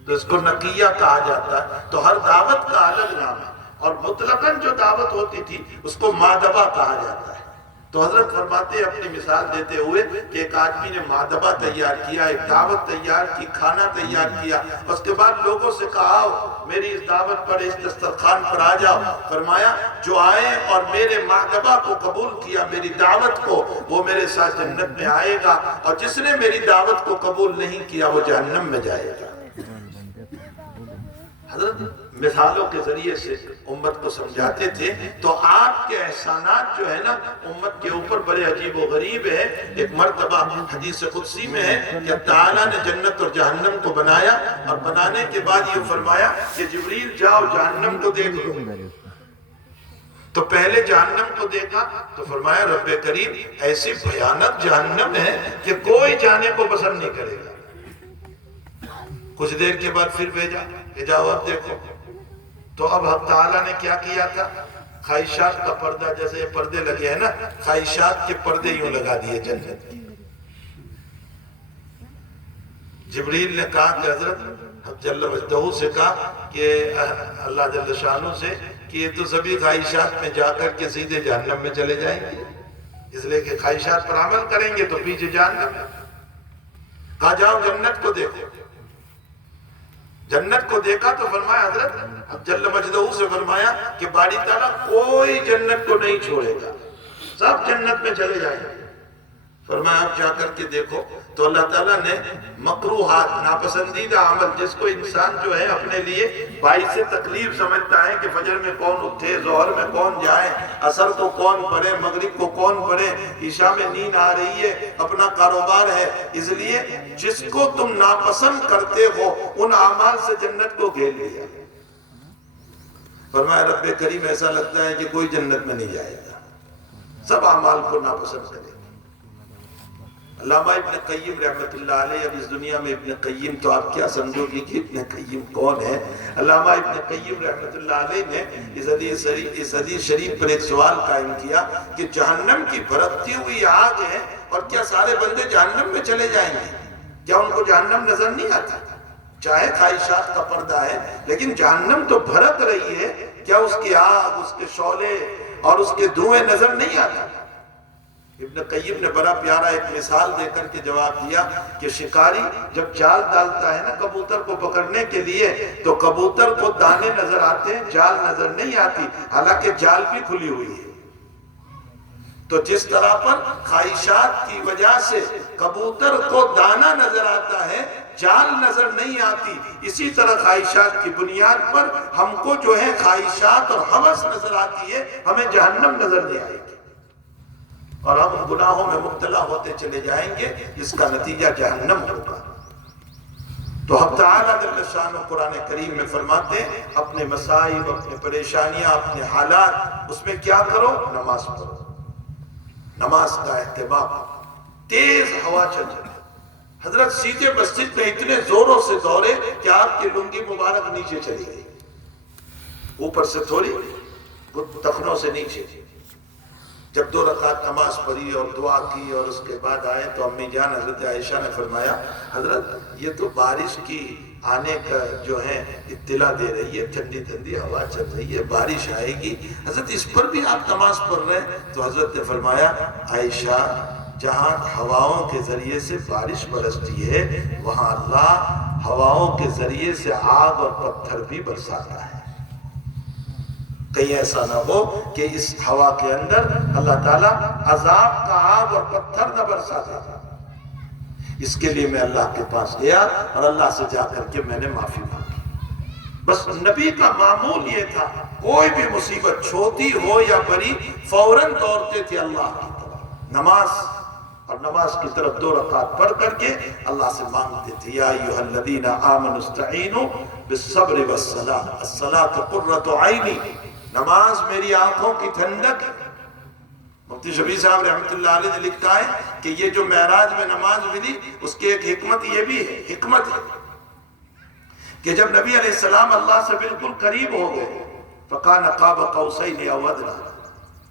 تو اس کو نقیہ کہا جاتا ہے۔ تو ہر دعوت کا الگ نام ہے، اور مطلقاً جو دعوت ہوتی تھی اس کو مادبہ کہا جاتا ہے۔ تو حضرت فرماتے ہیں اپنی مثال دیتے ہوئے کہ ایک آدمی نے مادبہ تیار کیا، ایک دعوت تیار کی، کھانا تیار کیا، اس کے بعد لوگوں سے کہا آؤ میری اس دعوت پر، اس دسترخوان پر آ جاؤ۔ فرمایا جو آئے اور میرے مادبہ کو قبول کیا، میری دعوت کو، وہ میرے ساتھ جنت میں آئے گا، اور جس نے میری دعوت کو قبول نہیں کیا وہ جہنم میں جائے گا۔ حضرت مثالوں کے ذریعے سے امت کو سمجھاتے تھے۔ تو آپ کے احسانات جو ہے نا امت کے اوپر بڑے عجیب و غریب ہے۔ ایک مرتبہ حدیث قدسی میں ہے کہ تعالیٰ نے جنت اور جہنم کو بنایا، اور بنانے کے بعد یہ فرمایا کہ جبریل جاؤ جہنم کو دیکھ لو۔ تو پہلے جہنم کو دیکھا تو فرمایا رب کریم ایسی بھیانک جہنم ہے کہ کوئی جانے کو پسند نہیں کرے گا۔ کچھ دیر کے بعد پھر بھیجا کہ جاؤ اب دیکھو۔ تو اب حق تعالیٰ نے کیا کیا تھا، خواہشات کا پردہ، جیسے یہ پردے لگے ہیں نا، خواہشات کے پردے یوں لگا دیے جنت۔ جبریل نے کہا کہ حضرت حق جل مجدہ سے کہا کہ اللہ جل شانہ سے کہ یہ تو سبھی خواہشات میں جا کر کے سیدھے جہنم میں چلے جائیں گے، اس لیے کہ خواہشات پر عمل کریں گے تو پیچھے جہنم۔ کہا جاؤ جنت کو دیکھو۔ جنت کو دیکھا تو فرمایا حضرت جل مجدہ سے فرمایا کہ باری تعالیٰ کوئی جنت کو نہیں چھوڑے گا، سب جنت میں چلے جائیں گے۔ فرمایا اب جا کر کے دیکھو تو اللہ تعالیٰ نے مکروہات، ناپسندیدہ عمل، جس کو انسان جو ہے اپنے لیے باعث تکلیف سمجھتا ہے کہ فجر میں کون اٹھے، ظہر میں کون جائے، عصر کو کون پڑھے، مغرب کو کون پڑھے، عشاء میں نیند آ رہی ہے، اپنا کاروبار ہے، اس لیے جس کو تم ناپسند کرتے ہو ان اعمال سے جنت کو گھیر لیا۔ فرمایا رب کریم ایسا لگتا ہے کہ کوئی جنت میں نہیں جائے گا، سب اعمال کو ناپسند کرے۔ علامہ ابن قیم رحمت اللہ علیہ، اب اس دنیا میں ابن قیم تو آپ کیا سمجھو گی کہ ابن قیم کون ہے؟ علامہ ابن قیم رحمت اللہ علیہ نے اس حدیث شریف پر ایک سوال قائم کیا کہ جہنم کی بھڑکتی ہوئی آگ ہے اور کیا سارے بندے جہنم میں چلے جائیں گے؟ کیا ان کو جہنم نظر نہیں آتا؟ چاہے خواہشات کا پردہ ہے لیکن جہنم تو بھڑک رہی ہے، کیا اس کی آگ، اس کے شعلے اور اس کے دھوئیں نظر نہیں آتا؟ ابن قیم نے بڑا پیارا ایک مثال دے کر کے جواب دیا کہ شکاری جب جال ڈالتا ہے نا کبوتر کو پکڑنے کے لیے تو کبوتر کو دانے نظر آتے ہیں، جال نظر نہیں آتی، حالانکہ جال بھی کھلی ہوئی ہے۔ تو جس طرح پر خواہشات کی وجہ سے کبوتر کو دانا نظر آتا ہے، جال نظر نہیں آتی، اسی طرح خواہشات کی بنیاد پر ہم کو جو ہے خواہشات اور ہوس نظر آتی ہے، ہمیں جہنم نظر نہیں آئے گی اور ہم گناہوں میں مبتلا ہوتے چلے جائیں گے، جس کا نتیجہ جہنم ہوگا۔ تو حق تعالیٰ جل شانہ قرآن کریم میں فرماتے ہیں اپنے مصائب، اپنے پریشانیاں، اپنے حالات، اس میں کیا کرو؟ نماز پڑھو، نماز کا اہتمام۔ تیز ہوا چل رہی، حضرت سیدھے مسجد میں اتنے زوروں سے دوڑے کہ آپ کی لنگی مبارک نیچے چلی گئی، اوپر سے تھوڑی ٹخنوں سے نیچے۔ جب 2 رکعت نماز پڑھی اور دعا کی اور اس کے بعد آئے تو امی جان حضرت عائشہ نے فرمایا حضرت یہ تو بارش کی آنے کا جو ہے اطلاع دے رہی ہے، ٹھنڈی ٹھنڈی ہوا چل رہی ہے، بارش آئے گی، حضرت اس پر بھی آپ نماز پڑھ رہے ہیں؟ تو حضرت نے فرمایا عائشہ جہاں ہواؤں کے ذریعے سے بارش برستی ہے وہاں اللہ ہواؤں کے ذریعے سے آگ اور پتھر بھی برساتا ہے، کہیں ایسا نہ ہو کہ اس ہوا کے اندر اللہ تعالیٰ عذاب کا آگ اور پتھر نہ برسا دے۔ اس کے لیے میں اللہ کے پاس گیا اور اللہ سے جا کر کے میں نے معافی مانگی۔ بس نبی کا معمول یہ تھا، کوئی بھی مصیبت چھوٹی ہو یا بڑی فوراً دوڑتے تھے اللہ کی طرف، نماز اور نماز کی طرف 2 رکعت پڑھ کر کے اللہ سے مانگتے تھے یا ایھا الذین آمنوا استعینوا بالصبر والصلاۃ الصلاۃ قرۃ عینی، نماز میری آنکھوں کی ٹھنڈک۔ مفتی شفیع صاحب رحمت اللہ علیہ نے لکھا ہے کہ یہ جو معراج میں نماز ملی اس کی ایک حکمت یہ بھی ہے، حکمت ہے کہ جب نبی علیہ السلام اللہ سے بالکل قریب ہو گئے فَقَانَ قَابَ قَوْسَيْنِ أَوْ أَدْنَىٰ،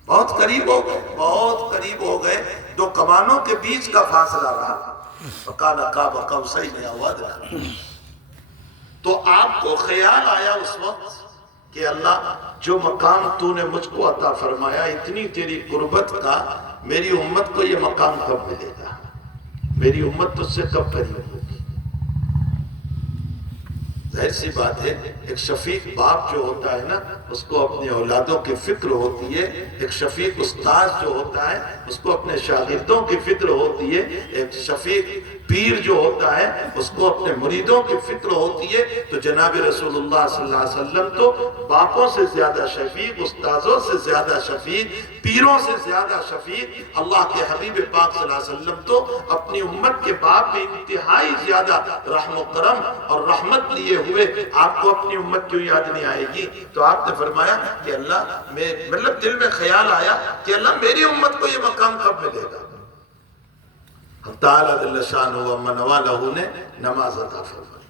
بہت قریب ہو گئے، بہت قریب ہو گئے، 2 کمانوں کے بیچ کا فاصلہ رہا، فَقَانَ قَابَ قَوْسَيْنِ أَوْ أَدْنَىٰ۔ تو آپ کو خیال آیا اس وقت کہ اللہ جو مقام تو نے مجھ کو عطا فرمایا، اتنی تیری قربت کا، میری امت کو یہ مقام کب ملے گا؟ میری امت تجھ سے کب قریب ہوگی؟ ظاہر سی بات ہے ایک شفیق باپ جو ہوتا ہے نا اس کو اپنی اولادوں کی فکر ہوتی ہے، ایک شفیق استاد جو ہوتا ہے اس کو اپنے شاگردوں کی فکر ہوتی ہے، ایک شفیق پیر جو ہوتا ہے اس کو اپنے مریدوں کی فکر ہوتی ہے۔ تو جناب رسول اللہ صلی اللہ علیہ وسلم تو باپوں سے زیادہ شفیق، استاذوں سے زیادہ شفیق، پیروں سے زیادہ شفیق، اللہ کے حبیب پاک صلی اللہ علیہ وسلم تو اپنی امت کے باب میں انتہائی زیادہ رحم و کرم اور رحمت لیے ہوئے، آپ کو اپنی امت کیوں یاد نہیں آئے گی؟ تو آپ نے فرمایا کہ اللہ مطلب دل میں خیال آیا کہ اللہ میری امت کو یہ مقام کب ملے گا؟ تعالیٰ جل شانہ و من والہ نے نماز عطا فرمائی،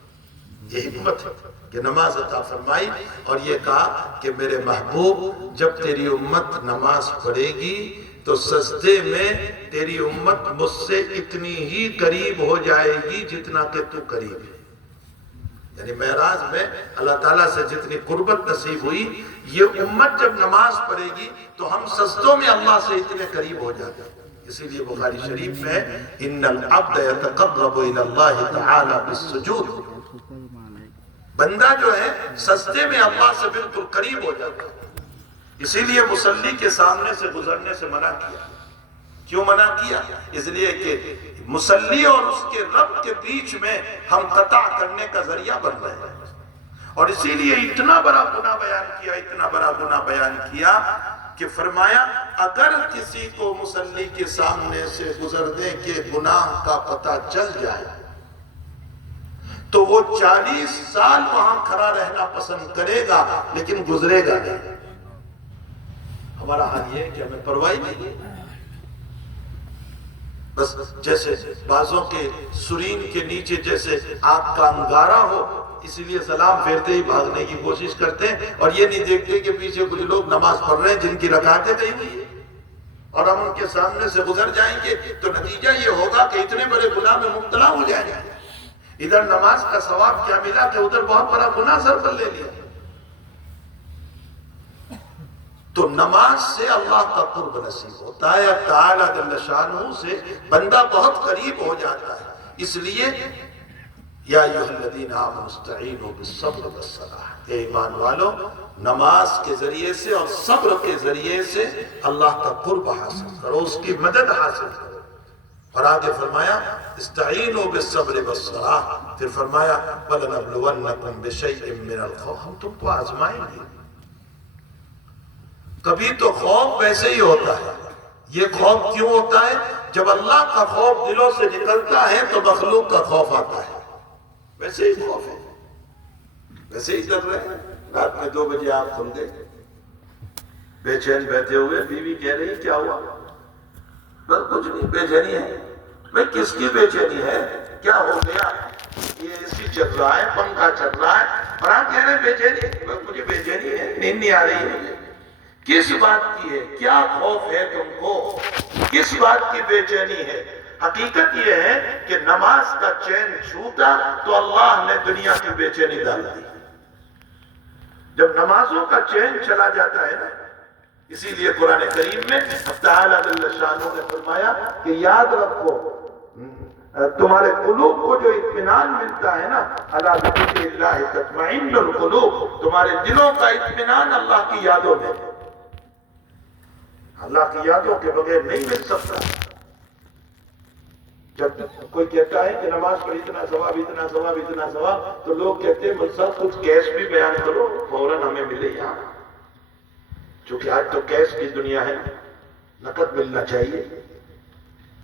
یہ حکمت ہے کہ نماز عطا فرمائی اور یہ کہا کہ میرے محبوب جب تیری امت نماز پڑھے گی تو سجدے میں تیری امت مجھ سے اتنی ہی قریب ہو جائے گی جتنا کہ تو قریب ہے۔ یعنی معراج میں اللہ تعالیٰ سے جتنی قربت نصیب ہوئی، یہ امت جب نماز پڑھے گی تو ہم سجدوں میں اللہ سے اتنے قریب ہو جاتے ہیں۔ اسی لیے بخاری شریف میں ان العبد یتقرب الی اللہ تعالی بالسجود، بندہ جو ہے سجدے میں اللہ سے بالکل قریب ہو جاتا ہے۔ اسی لیے مصلی کے سامنے سے گزرنے سے منع کیا۔ کیوں منع کیا؟ اس لیے کہ مصلی اور اس کے رب کے بیچ میں ہم قطع کرنے کا ذریعہ بن رہے ہیں۔ اور اسی لیے اتنا بڑا گناہ بیان کیا، اتنا بڑا گناہ بیان کیا کہ فرمایا اگر کسی کو مصلی کے سامنے سے گزرنے کے گناہ کا پتہ چل جائے تو وہ 40 سال وہاں کھڑا رہنا پسند کرے گا لیکن گزرے گا نہیں۔ ہمارا حال یہ ہے کہ ہمیں پرواہ نہیں ہے، بس جیسے بعضوں کے سرین کے نیچے جیسے آگ کا انگارہ ہو، اسی لیے سلام پھیرتے ہی بھاگنے کی کوشش کرتے ہیں اور یہ نہیں دیکھتے کہ پیچھے کچھ لوگ نماز پڑھ رہے ہیں جن کی رکعتیں گئی ہوئی ہیں، اور ہم ان کے سامنے سے گزر جائیں گے تو نتیجہ یہ ہوگا کہ اتنے بڑے گناہ میں مبتلا ہو جائیں گے۔ ادھر نماز کا ثواب کیا ملا کہ ادھر بہت بڑا گناہ سر پر لے لیا۔ تو نماز سے اللہ کا قرب نصیب ہوتا ہے، اب تعالیٰ جل شانہ سے بندہ بہت قریب ہو جاتا ہے۔ اس لیے یا ایھا الذین آمنوا استعینوا بالصبر والصلاۃ، اے ایمان والو نماز کے ذریعے سے اور صبر کے ذریعے سے اللہ کا قرب حاصل کرو، اس کی مدد حاصل کرو۔ اور آگے فرمایا استعینوا بالصبر والصلاۃ، پھر فرمایا وَلَنَبْلُوَنَّكُمْ بِشَيْءٍ مِّنَ الْخَوْفِ، ہم تم کو آزمائیں گے۔ کبھی تو خوف ویسے ہی ہوتا ہے، یہ خوف کیوں ہوتا ہے؟ جب اللہ کا خوف دلوں سے نکلتا ہے تو مخلوق کا خوف آتا ہے، ویسے ہی خوف ہے، ویسے ہی ڈر رہے ہیں۔ رات میں 2 بجے آپ کھل گئے، بے چین بیٹھے ہوئے، بیوی کہہ رہی کیا ہوا؟ بس کچھ نہیں، بے چینی ہے۔ میں کس کی بے چینی ہے؟ کیا ہو گیا؟ یہ اسی چل رہا ہے، پنکھا چل رہا ہے، اور آپ کہہ رہے ہیں بے چینی؟ بس مجھے بے چینی ہے، نیند نہیں آ رہی ہے مجھے۔ کس بات کی ہے؟ کیا خوف ہے تم کو؟ کس بات کی بے چینی ہے؟ حقیقت یہ ہے کہ نماز کا چین چھوٹا تو اللہ نے دنیا کی بے چینی ڈال دی۔ جب نمازوں کا چین چلا جاتا ہے نا، اسی لیے قرآن کریم میں تعالیٰ جل شانہ نے فرمایا کہ یاد رکھو تمہارے قلوب کو جو اطمینان ملتا ہے نا، الا بذکر اللہ تطمئن القلوب، تمہارے دلوں کا اطمینان اللہ کی یادوں میں، اللہ کی یادوں کے بغیر نہیں مل سکتا۔ جب کوئی کہتا ہے کہ نماز پر اتنا ثواب، اتنا ثواب، اتنا ثواب، تو لوگ کہتے ہیں مجھ صاحب کچھ کیش بھی بیان کرو، فوراً ہمیں ملے یہاں، چونکہ آج تو کیش کی دنیا ہے، نقد ملنا چاہیے،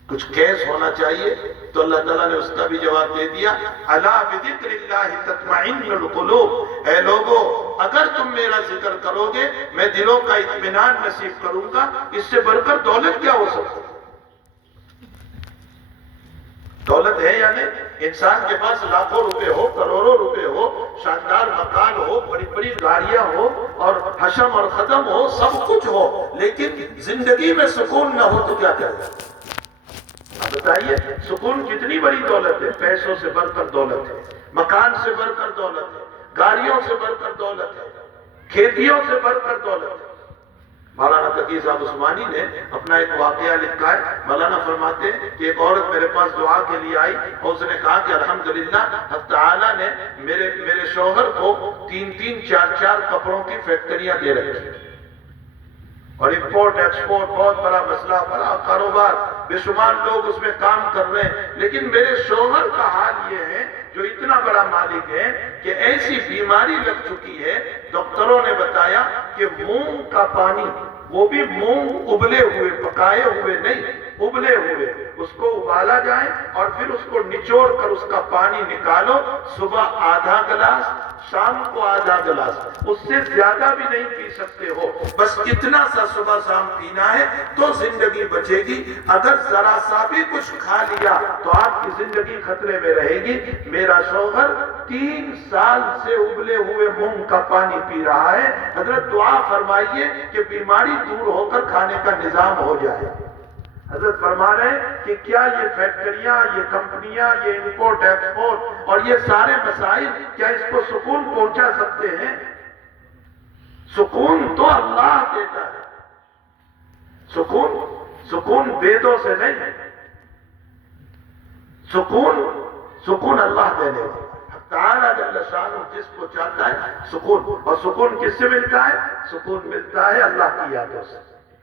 کچھ کیش ہونا چاہیے۔ تو اللہ تعالیٰ نے اس کا بھی جواب دے دیا، الا بذکر اللہ تطمئن القلوب، اے لوگو اگر تم میرا ذکر کرو گے میں دلوں کا اطمینان نصیب کروں گا۔ اس سے بڑھ کر دولت کیا ہو سکتی؟ دولت ہے یا نہیں؟ انسان کے پاس لاکھوں روپے ہو، کروڑوں روپے ہو، شاندار مکان ہو، بڑی بڑی گاڑیاں ہو اور حشم اور ختم ہو، سب کچھ ہو، لیکن زندگی میں سکون نہ ہو تو کیا کرے؟ آپ بتائیے، سکون کتنی بڑی دولت ہے، پیسوں سے بڑھ کر دولت ہے، مکان سے بڑھ کر دولت ہے، گاڑیوں سے بڑھ کر دولت ہے، کھیتیوں سے بڑھ کر دولت ہے۔ مولانا تقی صاحب عثمانی نے اپنا ایک واقعہ لکھا ہے، مولانا فرماتے ہیں کہ ایک عورت میرے پاس دعا کے لیے آئی اور اس نے کہا کہ الحمدللہ حق تعالیٰ نے میرے شوہر کو 3 4 کپڑوں کی فیکٹریاں دے رکھی اور امپورٹ ایکسپورٹ بہت بڑا مسئلہ، بڑا کاروبار، بے شمار لوگ اس میں کام کر رہے ہیں، لیکن میرے شوہر کا حال یہ ہے جو اتنا بڑا مالک ہے کہ ایسی بیماری لگ چکی ہے، ڈاکٹروں نے بتایا کہ مونگ کا پانی، وہ بھی مونگ ابلے ہوئے، پکائے ہوئے نہیں، ابلے ہوئے، اس کو ابالا جائے اور پھر اس کو نچوڑ کر اس کا پانی نکالو، صبح آدھا گلاس، شام کو آدھا گلاس، اس سے زیادہ بھی نہیں پی سکتے ہو، بس اتنا سا صبح شام پینا ہے تو زندگی بچے گی۔ اگر ذرا سا بھی کچھ کھا لیا تو آپ کی زندگی خطرے میں رہے گی۔ میرا شوہر 3 سال سے ابلے ہوئے مونگ کا پانی پی رہا ہے، حضرت دعا فرمائیے کہ بیماری دور ہو کر کھانے کا نظام ہو جائے۔ حضرت فرما رہے ہیں کہ کیا یہ فیکٹریاں، یہ کمپنیاں، یہ امپورٹ ایکسپورٹ اور یہ سارے مسائل کیا اس کو سکون پہنچا سکتے ہیں؟ سکون تو اللہ دیتا ہے، سکون ویدوں سے نہیں، سکون اللہ دینے والا تعالیٰ جل شانہ جس کو چاہتا ہے سکون، اور سکون کس سے ملتا ہے؟ سکون ملتا ہے اللہ کی یادوں سے۔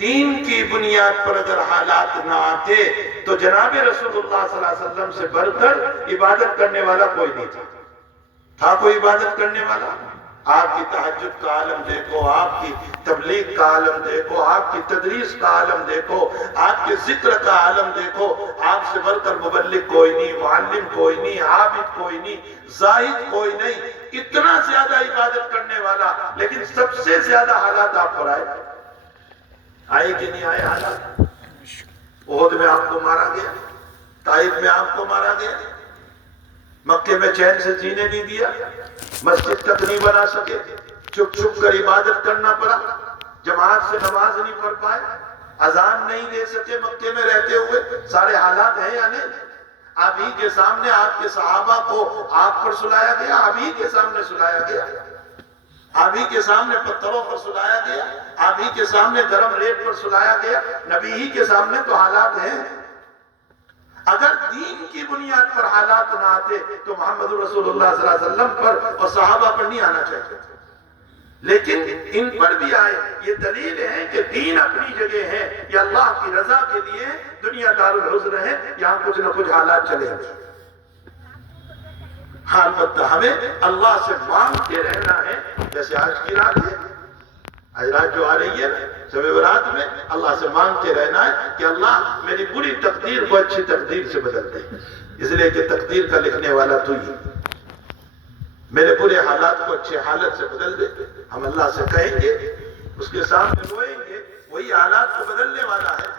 دین کی بنیاد پر اگر حالات نہ آتے تو جناب رسول اللہ صلی اللہ علیہ وسلم سے بڑھ کر عبادت کرنے والا کوئی نہیں تھا کوئی عبادت کرنے والا؟ آپ کی تہجد کا عالم دیکھو، آپ کی تبلیغ کا عالم دیکھو، آپ کی تدریس کا عالم دیکھو، آپ کے ذکر کا عالم دیکھو، آپ سے بڑھ کر مبلغ کوئی نہیں، معلم کوئی نہیں، عابد کوئی نہیں، زاہد کوئی نہیں، اتنا زیادہ عبادت کرنے والا، لیکن سب سے زیادہ حالات آپ پر آئے کہ نہیں آئے حالات؟ احد میں آپ کو مارا گیا، طائف میں آپ کو مارا گیا، مکے میں چین سے جینے نہیں دیا، مسجد تک نہیں بنا سکے، چھپ چھپ کر عبادت کرنا پڑا، جماعت سے نماز نہیں پڑھ پائے، اذان نہیں دے سکے مکے میں رہتے ہوئے، سارے حالات ہیں یا نہیں؟ آپ ہی کے سامنے آپ کے صحابہ کو آگ پر سلایا گیا، آپ ہی کے سامنے سلایا گیا، آپ ہی کے سامنے پتھروں پر سلایا گیا، آپ ہی کے سامنے گرم ریت پر سلایا گیا، نبی ہی کے سامنے تو حالات ہیں۔ اگر دین کی بنیاد پر حالات نہ آتے تو محمد رسول اللہ صلی اللہ علیہ وسلم پر اور صحابہ پر نہیں آنا چاہیے، لیکن ان پر بھی آئے۔ یہ دلیل ہے کہ دین اپنی جگہ ہے، یہ اللہ کی رضا کے لیے، دنیا دار الحزن ہے، یہاں کچھ نہ کچھ حالات چلے ہیں۔ البتہ ہمیں اللہ سے مانگتے رہنا ہے، جیسے آج کی رات ہے، آج رات جو آ رہی ہے شب برات میں، اللہ سے مانگتے رہنا ہے کہ اللہ میری بری تقدیر کو اچھی تقدیر سے بدل دے، اس لیے کہ تقدیر کا لکھنے والا تو ہی، میرے برے حالات کو اچھے حالت سے بدل دے۔ ہم اللہ سے کہیں گے، اس کے سامنے روئیں گے، وہی حالات کو بدلنے والا ہے۔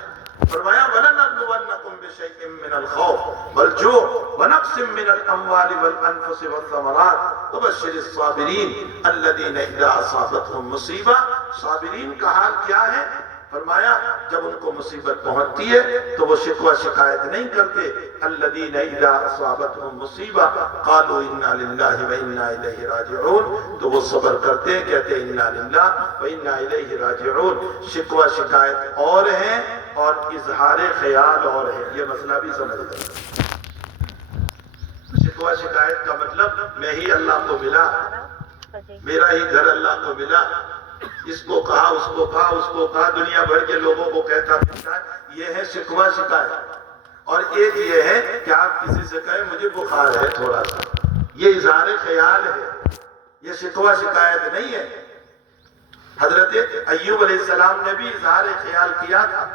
فرمایا وَلَنَبْلُوَنَّكُمْ بِشَيْءٍ مِّنَ الْخَوْفِ وَالْجُوعِ وَنَقْصٍ مِّنَ الْأَمْوَالِ وَالْأَنفُسِ وَالثَّمَرَاتِ وَبَشِّرِ الصَّابِرِينَ الَّذِينَ إِذَا أَصَابَتْهُمْ مُصِیبَةٌ۔ صابرین کا حال کیا ہے؟ فرمایا جب ان کو مصیبت پہنچتی ہے تو وہ شکوہ شکایت نہیں کرتے۔ الذین اذا اصابتهم مصیبہ قالوا انا للہ وانا الیہ راجعون، تو وہ صبر کرتے ہیں، کہتے ہیں انا للہ وانا الیہ راجعون۔ شکوہ شکایت اور ہیں اور اظہار خیال اور ہے، یہ مسئلہ بھی سمجھ لیں۔ شکوہ شکایت کا مطلب میں ہی اللہ کو ملا، میرا ہی گھر اللہ کو ملا، اس کو کہا اس کو کہا اس کو کہا، دنیا بھر کے لوگوں کو کہتا پھرتا ہے، یہ ہے شکوہ شکایت۔ اور ایک یہ ہے کہ آپ کسی سے کہیں مجھے بخار ہے تھوڑا سا، یہ اظہار خیال ہے، یہ شکوہ شکایت نہیں ہے۔ حضرت ایوب علیہ السلام نے بھی اظہار خیال کیا تھا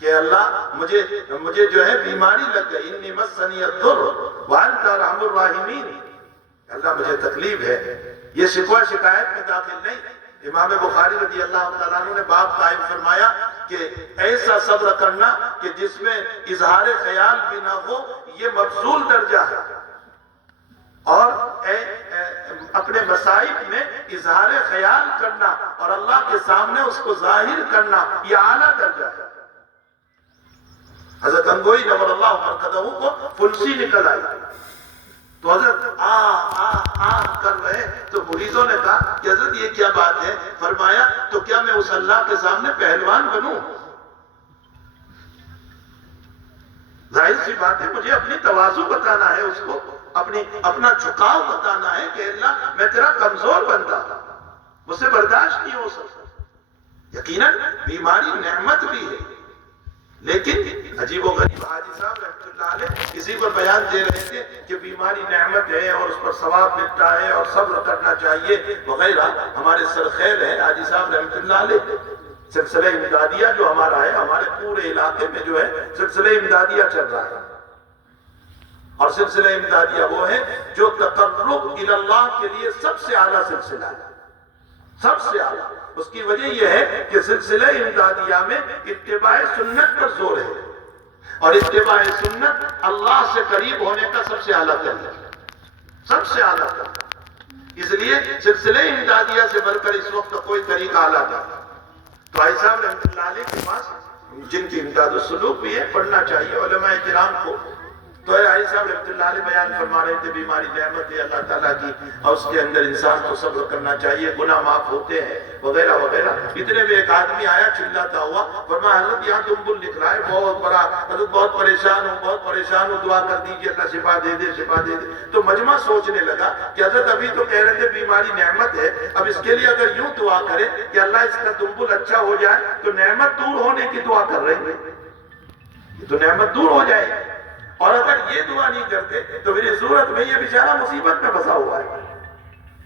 کہ اللہ مجھے جو ہے بیماری لگ گئی، انی مسنی الضر وانت ارحم الراحمین، اللہ مجھے تکلیف ہے، یہ شکوہ شکایت میں داخل نہیں۔ امام بخاری رضی اللہ تعالیٰ عنہ نے باب قائم فرمایا کہ ایسا صبر کرنا کہ جس میں اظہار خیال بھی نہ ہو، یہ مفضول درجہ ہے، اور اپنے مصائب میں اظہار خیال کرنا اور اللہ کے سامنے اس کو ظاہر کرنا، یہ اعلیٰ درجہ ہے۔ حضرت انگوئی نور اللہ مرکزہ کو فنسی نکل آئی، تو حضرت کر رہے تو مریضوں نے کہا کہ حضرت یہ کیا بات ہے؟ فرمایا تو کیا میں اس اللہ کے سامنے پہلوان بنوں؟ ظاہر سی بات ہے، مجھے اپنی تواضع بتانا ہے، اس کو اپنا جھکاؤ بتانا ہے کہ اللہ میں تیرا کمزور بندہ، مجھ سے برداشت نہیں ہو سکتا۔ یقیناً بیماری نعمت بھی ہے، لیکن عجیب و غریب حاجی صاحب رحمۃ اللہ علیہ کسی کو بیان دے رہے تھے کہ بیماری نعمت ہے اور اس پر ثواب ملتا ہے اور صبر کرنا چاہیے وغیرہ۔ ہمارے سرخیل ہے حاجی صاحب رحمۃ اللہ علیہ، سلسلہ امدادیہ جو ہمارا ہے، ہمارے پورے علاقے میں جو ہے سلسلہ امدادیہ چل رہا ہے، اور سلسلہ امدادیہ وہ ہے جو تقرب الی اللہ کے لیے سب سے اعلیٰ سلسلہ ہے، سب سے اعلیٰ۔ اس کی وجہ یہ ہے کہ سلسلہ امدادیہ میں اتباع سنت پر زور ہے، اور اتباع سنت اللہ سے قریب ہونے کا سب سے اعلیٰ طریقہ ہے، سب سے اعلیٰ طریقہ۔ اس لیے سلسلہ امدادیہ سے بڑھ کر اس وقت کوئی طریقہ اعلیٰ نہیں۔ تو بھائی صاحب رحمۃ اللہ علیہ کے پاس جن کی امداد السلوک بھی ہے، پڑھنا چاہیے علماء کرام کو، تو عیسی صاحب رحمۃ اللہ علیہ بیان فرما رہے تھے بیماری نعمت ہے اللہ تعالیٰ کی اور اس کے اندر انسان کو صبر کرنا چاہیے، گناہ معاف ہوتے ہیں وغیرہ وغیرہ۔ اتنے میں ایک آدمی آیا چلاتا ہوا، فرمایا حضرت یہاں دنبل لکھ رہا ہے بہت بڑا، حضرت بہت پریشان ہوں دعا کر دیجیے اللہ شفا دے دے شفا دے دے۔ تو مجمع سوچنے لگا کہ حضرت ابھی تو کہہ رہے تھے بیماری نعمت ہے، اب اس کے لیے اگر یوں دعا کرے کہ اللہ اس کا دنبل اچھا ہو جائے تو نعمت دور ہونے کی دعا کر رہے ہیں، یہ تو نعمت دور ہو جائے گی، اور اگر یہ دعا نہیں کرتے تو میری ضرورت میں یہ بیچارہ مصیبت میں پھنسا ہوا ہے۔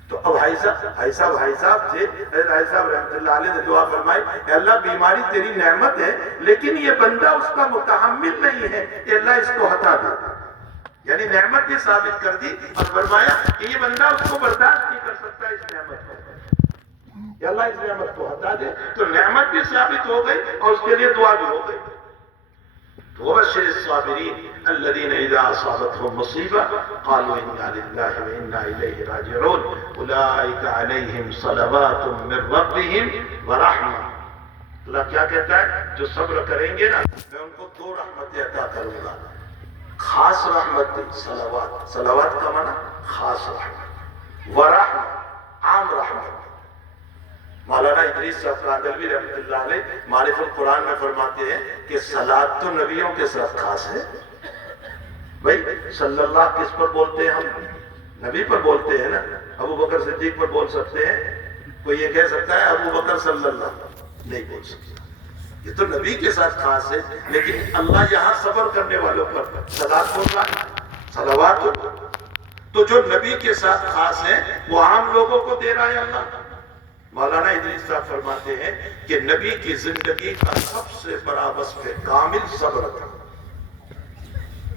تو اب بھائی صاحب تھے، بھائی صاحب رحمۃ اللہ علیہ نے دعا فرمائی کہ اللہ بیماری تیری نعمت ہے لیکن یہ بندہ اس کا متحمل نہیں ہے، کہ اللہ اس کو ہٹا دے، یعنی نعمت یہ ثابت کر دی اور فرمایا کہ یہ بندہ اس کو برداشت نہیں کر سکتا اس نعمت کو، کہ اللہ اس نعمت کو ہٹا دے۔ تو نعمت بھی ثابت ہو گئی اور اس کے لیے دعا بھی ہو گئی۔ وبشر الصابرين الذين اذا اصابتهم مصيبه قالوا انا لله وانا اليه راجعون اولئك عليهم صلوات من ربهم ورحمه۔ اللہ کیا کہتا ہے؟ جو صبر کریں گے نا میں ان کو دو رحمتیں عطا کروں گا، خاص رحمت صلوات، صلوات کا معنی خاص رحمت، ورحمت عام رحمت۔ مولانا ادریس صاحب کاندھلوی رحمۃ اللہ علیہ معرف القرآن میں فرماتے ہیں کہ صلاۃ تو نبیوں کے ساتھ خاص ہے۔ بھائی صلی اللہ کس پر بولتے ہیں ہم؟ نبی پر بولتے ہیں نا۔ ابو بکر صدیق پر بول سکتے ہیں؟ کوئی یہ کہہ سکتا ہے ابو بکر صلی اللہ؟ نہیں بول سکتا، یہ تو نبی کے ساتھ خاص ہے۔ لیکن اللہ یہاں صبر کرنے والوں پر صلاۃ بول رہا ہے، صلوات۔ تو جو نبی کے ساتھ خاص ہیں وہ عام لوگوں کو دے رہا ہے اللہ۔ مولانا ادریس صاحب فرماتے ہیں کہ نبی کی زندگی کا سب سے بڑا وصف کامل صبر تھا،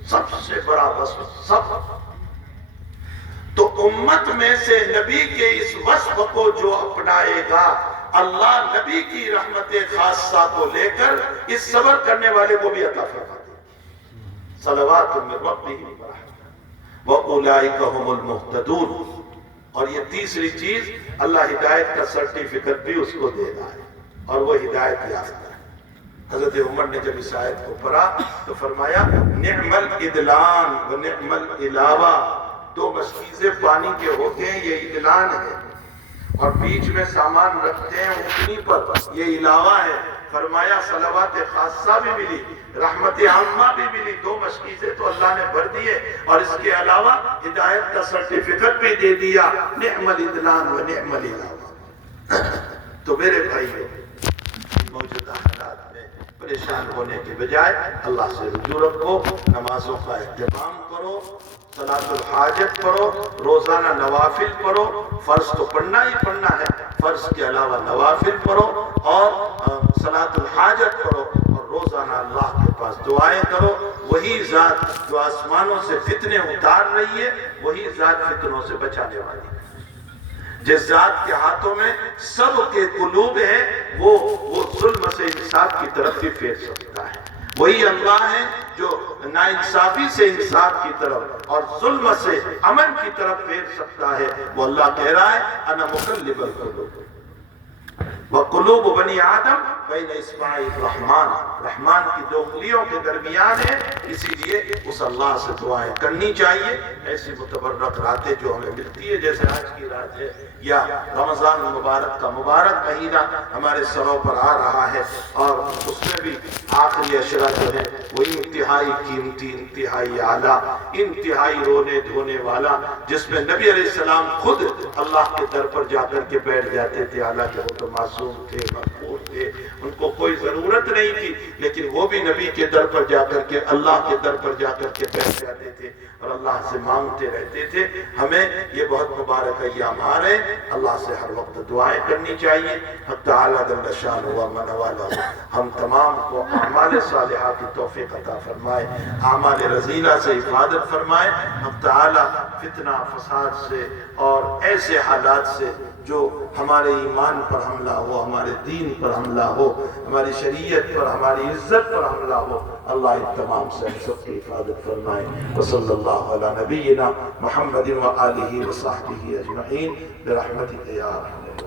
سب سے بڑا وصف صبر۔ تو امت میں سے نبی کے اس وصف کو جو اپنائے گا اللہ نبی کی رحمت خاصہ کو لے کر اس صبر کرنے والے کو بھی عطا فرماتے ہیں۔ صلوات من ربهم ورحمۃ واولئک هم المہتدون۔ اور یہ تیسری چیز اللہ ہدایت کا سرٹیفکیٹ بھی اس کو دے رہا ہے اور وہ ہدایت یافتہ ہے۔ حضرت عمر نے جب اس آیت کو پڑھا تو فرمایا نعم الادلان و نعم العلاوہ، دو مشکیزیں پانی کے ہوتے ہیں یہ ادلان ہے، اور بیچ میں سامان رکھتے ہیں اونٹنی پر یہ علاوہ ہے۔ فرمایا صلوات خاصہ بھی ملی، رحمت عامہ بھی ملی، دو مشکیزیں تو اللہ نے بھر دیے اور اس کے علاوہ ہدایت کا سرٹیفکیٹ بھی دے دیا، نعم الادلان و نعم العلاوہ۔ تو میرے بھائیو موجودہ حالات میں پریشان ہونے کے بجائے اللہ سے رجوع رکھو، نمازوں کا اہتمام کرو، صلاۃ الحاجت پڑھو، روزانہ نوافل پڑھو، فرض تو پڑھنا ہی پڑھنا ہے، فرض کے علاوہ نوافل پڑھو اور صلاۃ الحاجت پڑھو، اور روزانہ اللہ کے پاس دعائیں کرو۔ وہی ذات جو آسمانوں سے فتنے اتار رہی ہے وہی ذات فتنوں سے بچانے والی ہے۔ جس ذات کے ہاتھوں میں سب کے قلوب ہیں وہ ظلم سے انصاف کی طرف بھی پھیر سکتا ہے۔ وہی اللہ ہے جو ناانصافی سے انصاف کی طرف اور ظلم سے امن کی طرف پھیر سکتا ہے۔ وہ اللہ کہہ رہا ہے انا مقلب القلوب وقلوب بنی آدم بین اصبع الرحمن، رحمان کی دو انگلیوں کے درمیان ہے، اسی لیے اس اللہ سے دعائیں کرنی چاہیے۔ ایسی متبرک راتیں جو ہمیں ملتی ہے جیسے آج کی رات ہے، یا رمضان المبارک کا مبارک مہینہ ہمارے سروں پر آ رہا ہے، اور اس میں بھی آخری عشرہ جو ہے وہ انتہائی قیمتی، انتہائی اعلیٰ، انتہائی رونے دھونے والا، جس میں نبی علیہ السلام خود اللہ کے در پر جا کر کے بیٹھ جاتے تھے، حالانکہ وہ تو معصوم تھے، مغفور تھے، ان کو کوئی ضرورت نہیں تھی، لیکن وہ بھی نبی کے در پر جا کر کے اللہ کے در پر جا کر کے بیٹھ جاتے تھے اور اللہ سے مانگتے رہتے تھے۔ ہمیں یہ بہت مبارک ایام آ رہے ہیں، اللہ سے ہر وقت دعائیں کرنی چاہیے۔ حق تعالیٰ جل شانہ و من والہ ہم تمام کو اعمال صالحہ کی توفیق عطا فرمائے، اعمال رذیلہ سے حفاظت فرمائے۔ حق تعالیٰ فتنہ فساد سے اور ایسے حالات سے جو ہمارے ایمان پر حملہ ہو، ہمارے دین پر حملہ ہو، ہماری شریعت پر، ہماری عزت پر حملہ ہو، اللہ ان تمام سے ہم سب کی حفاظت فرمائے۔ وصلی اللہ علی نبینا محمد و آلہ و صحبہ اجمعین برحمتک یا ارحم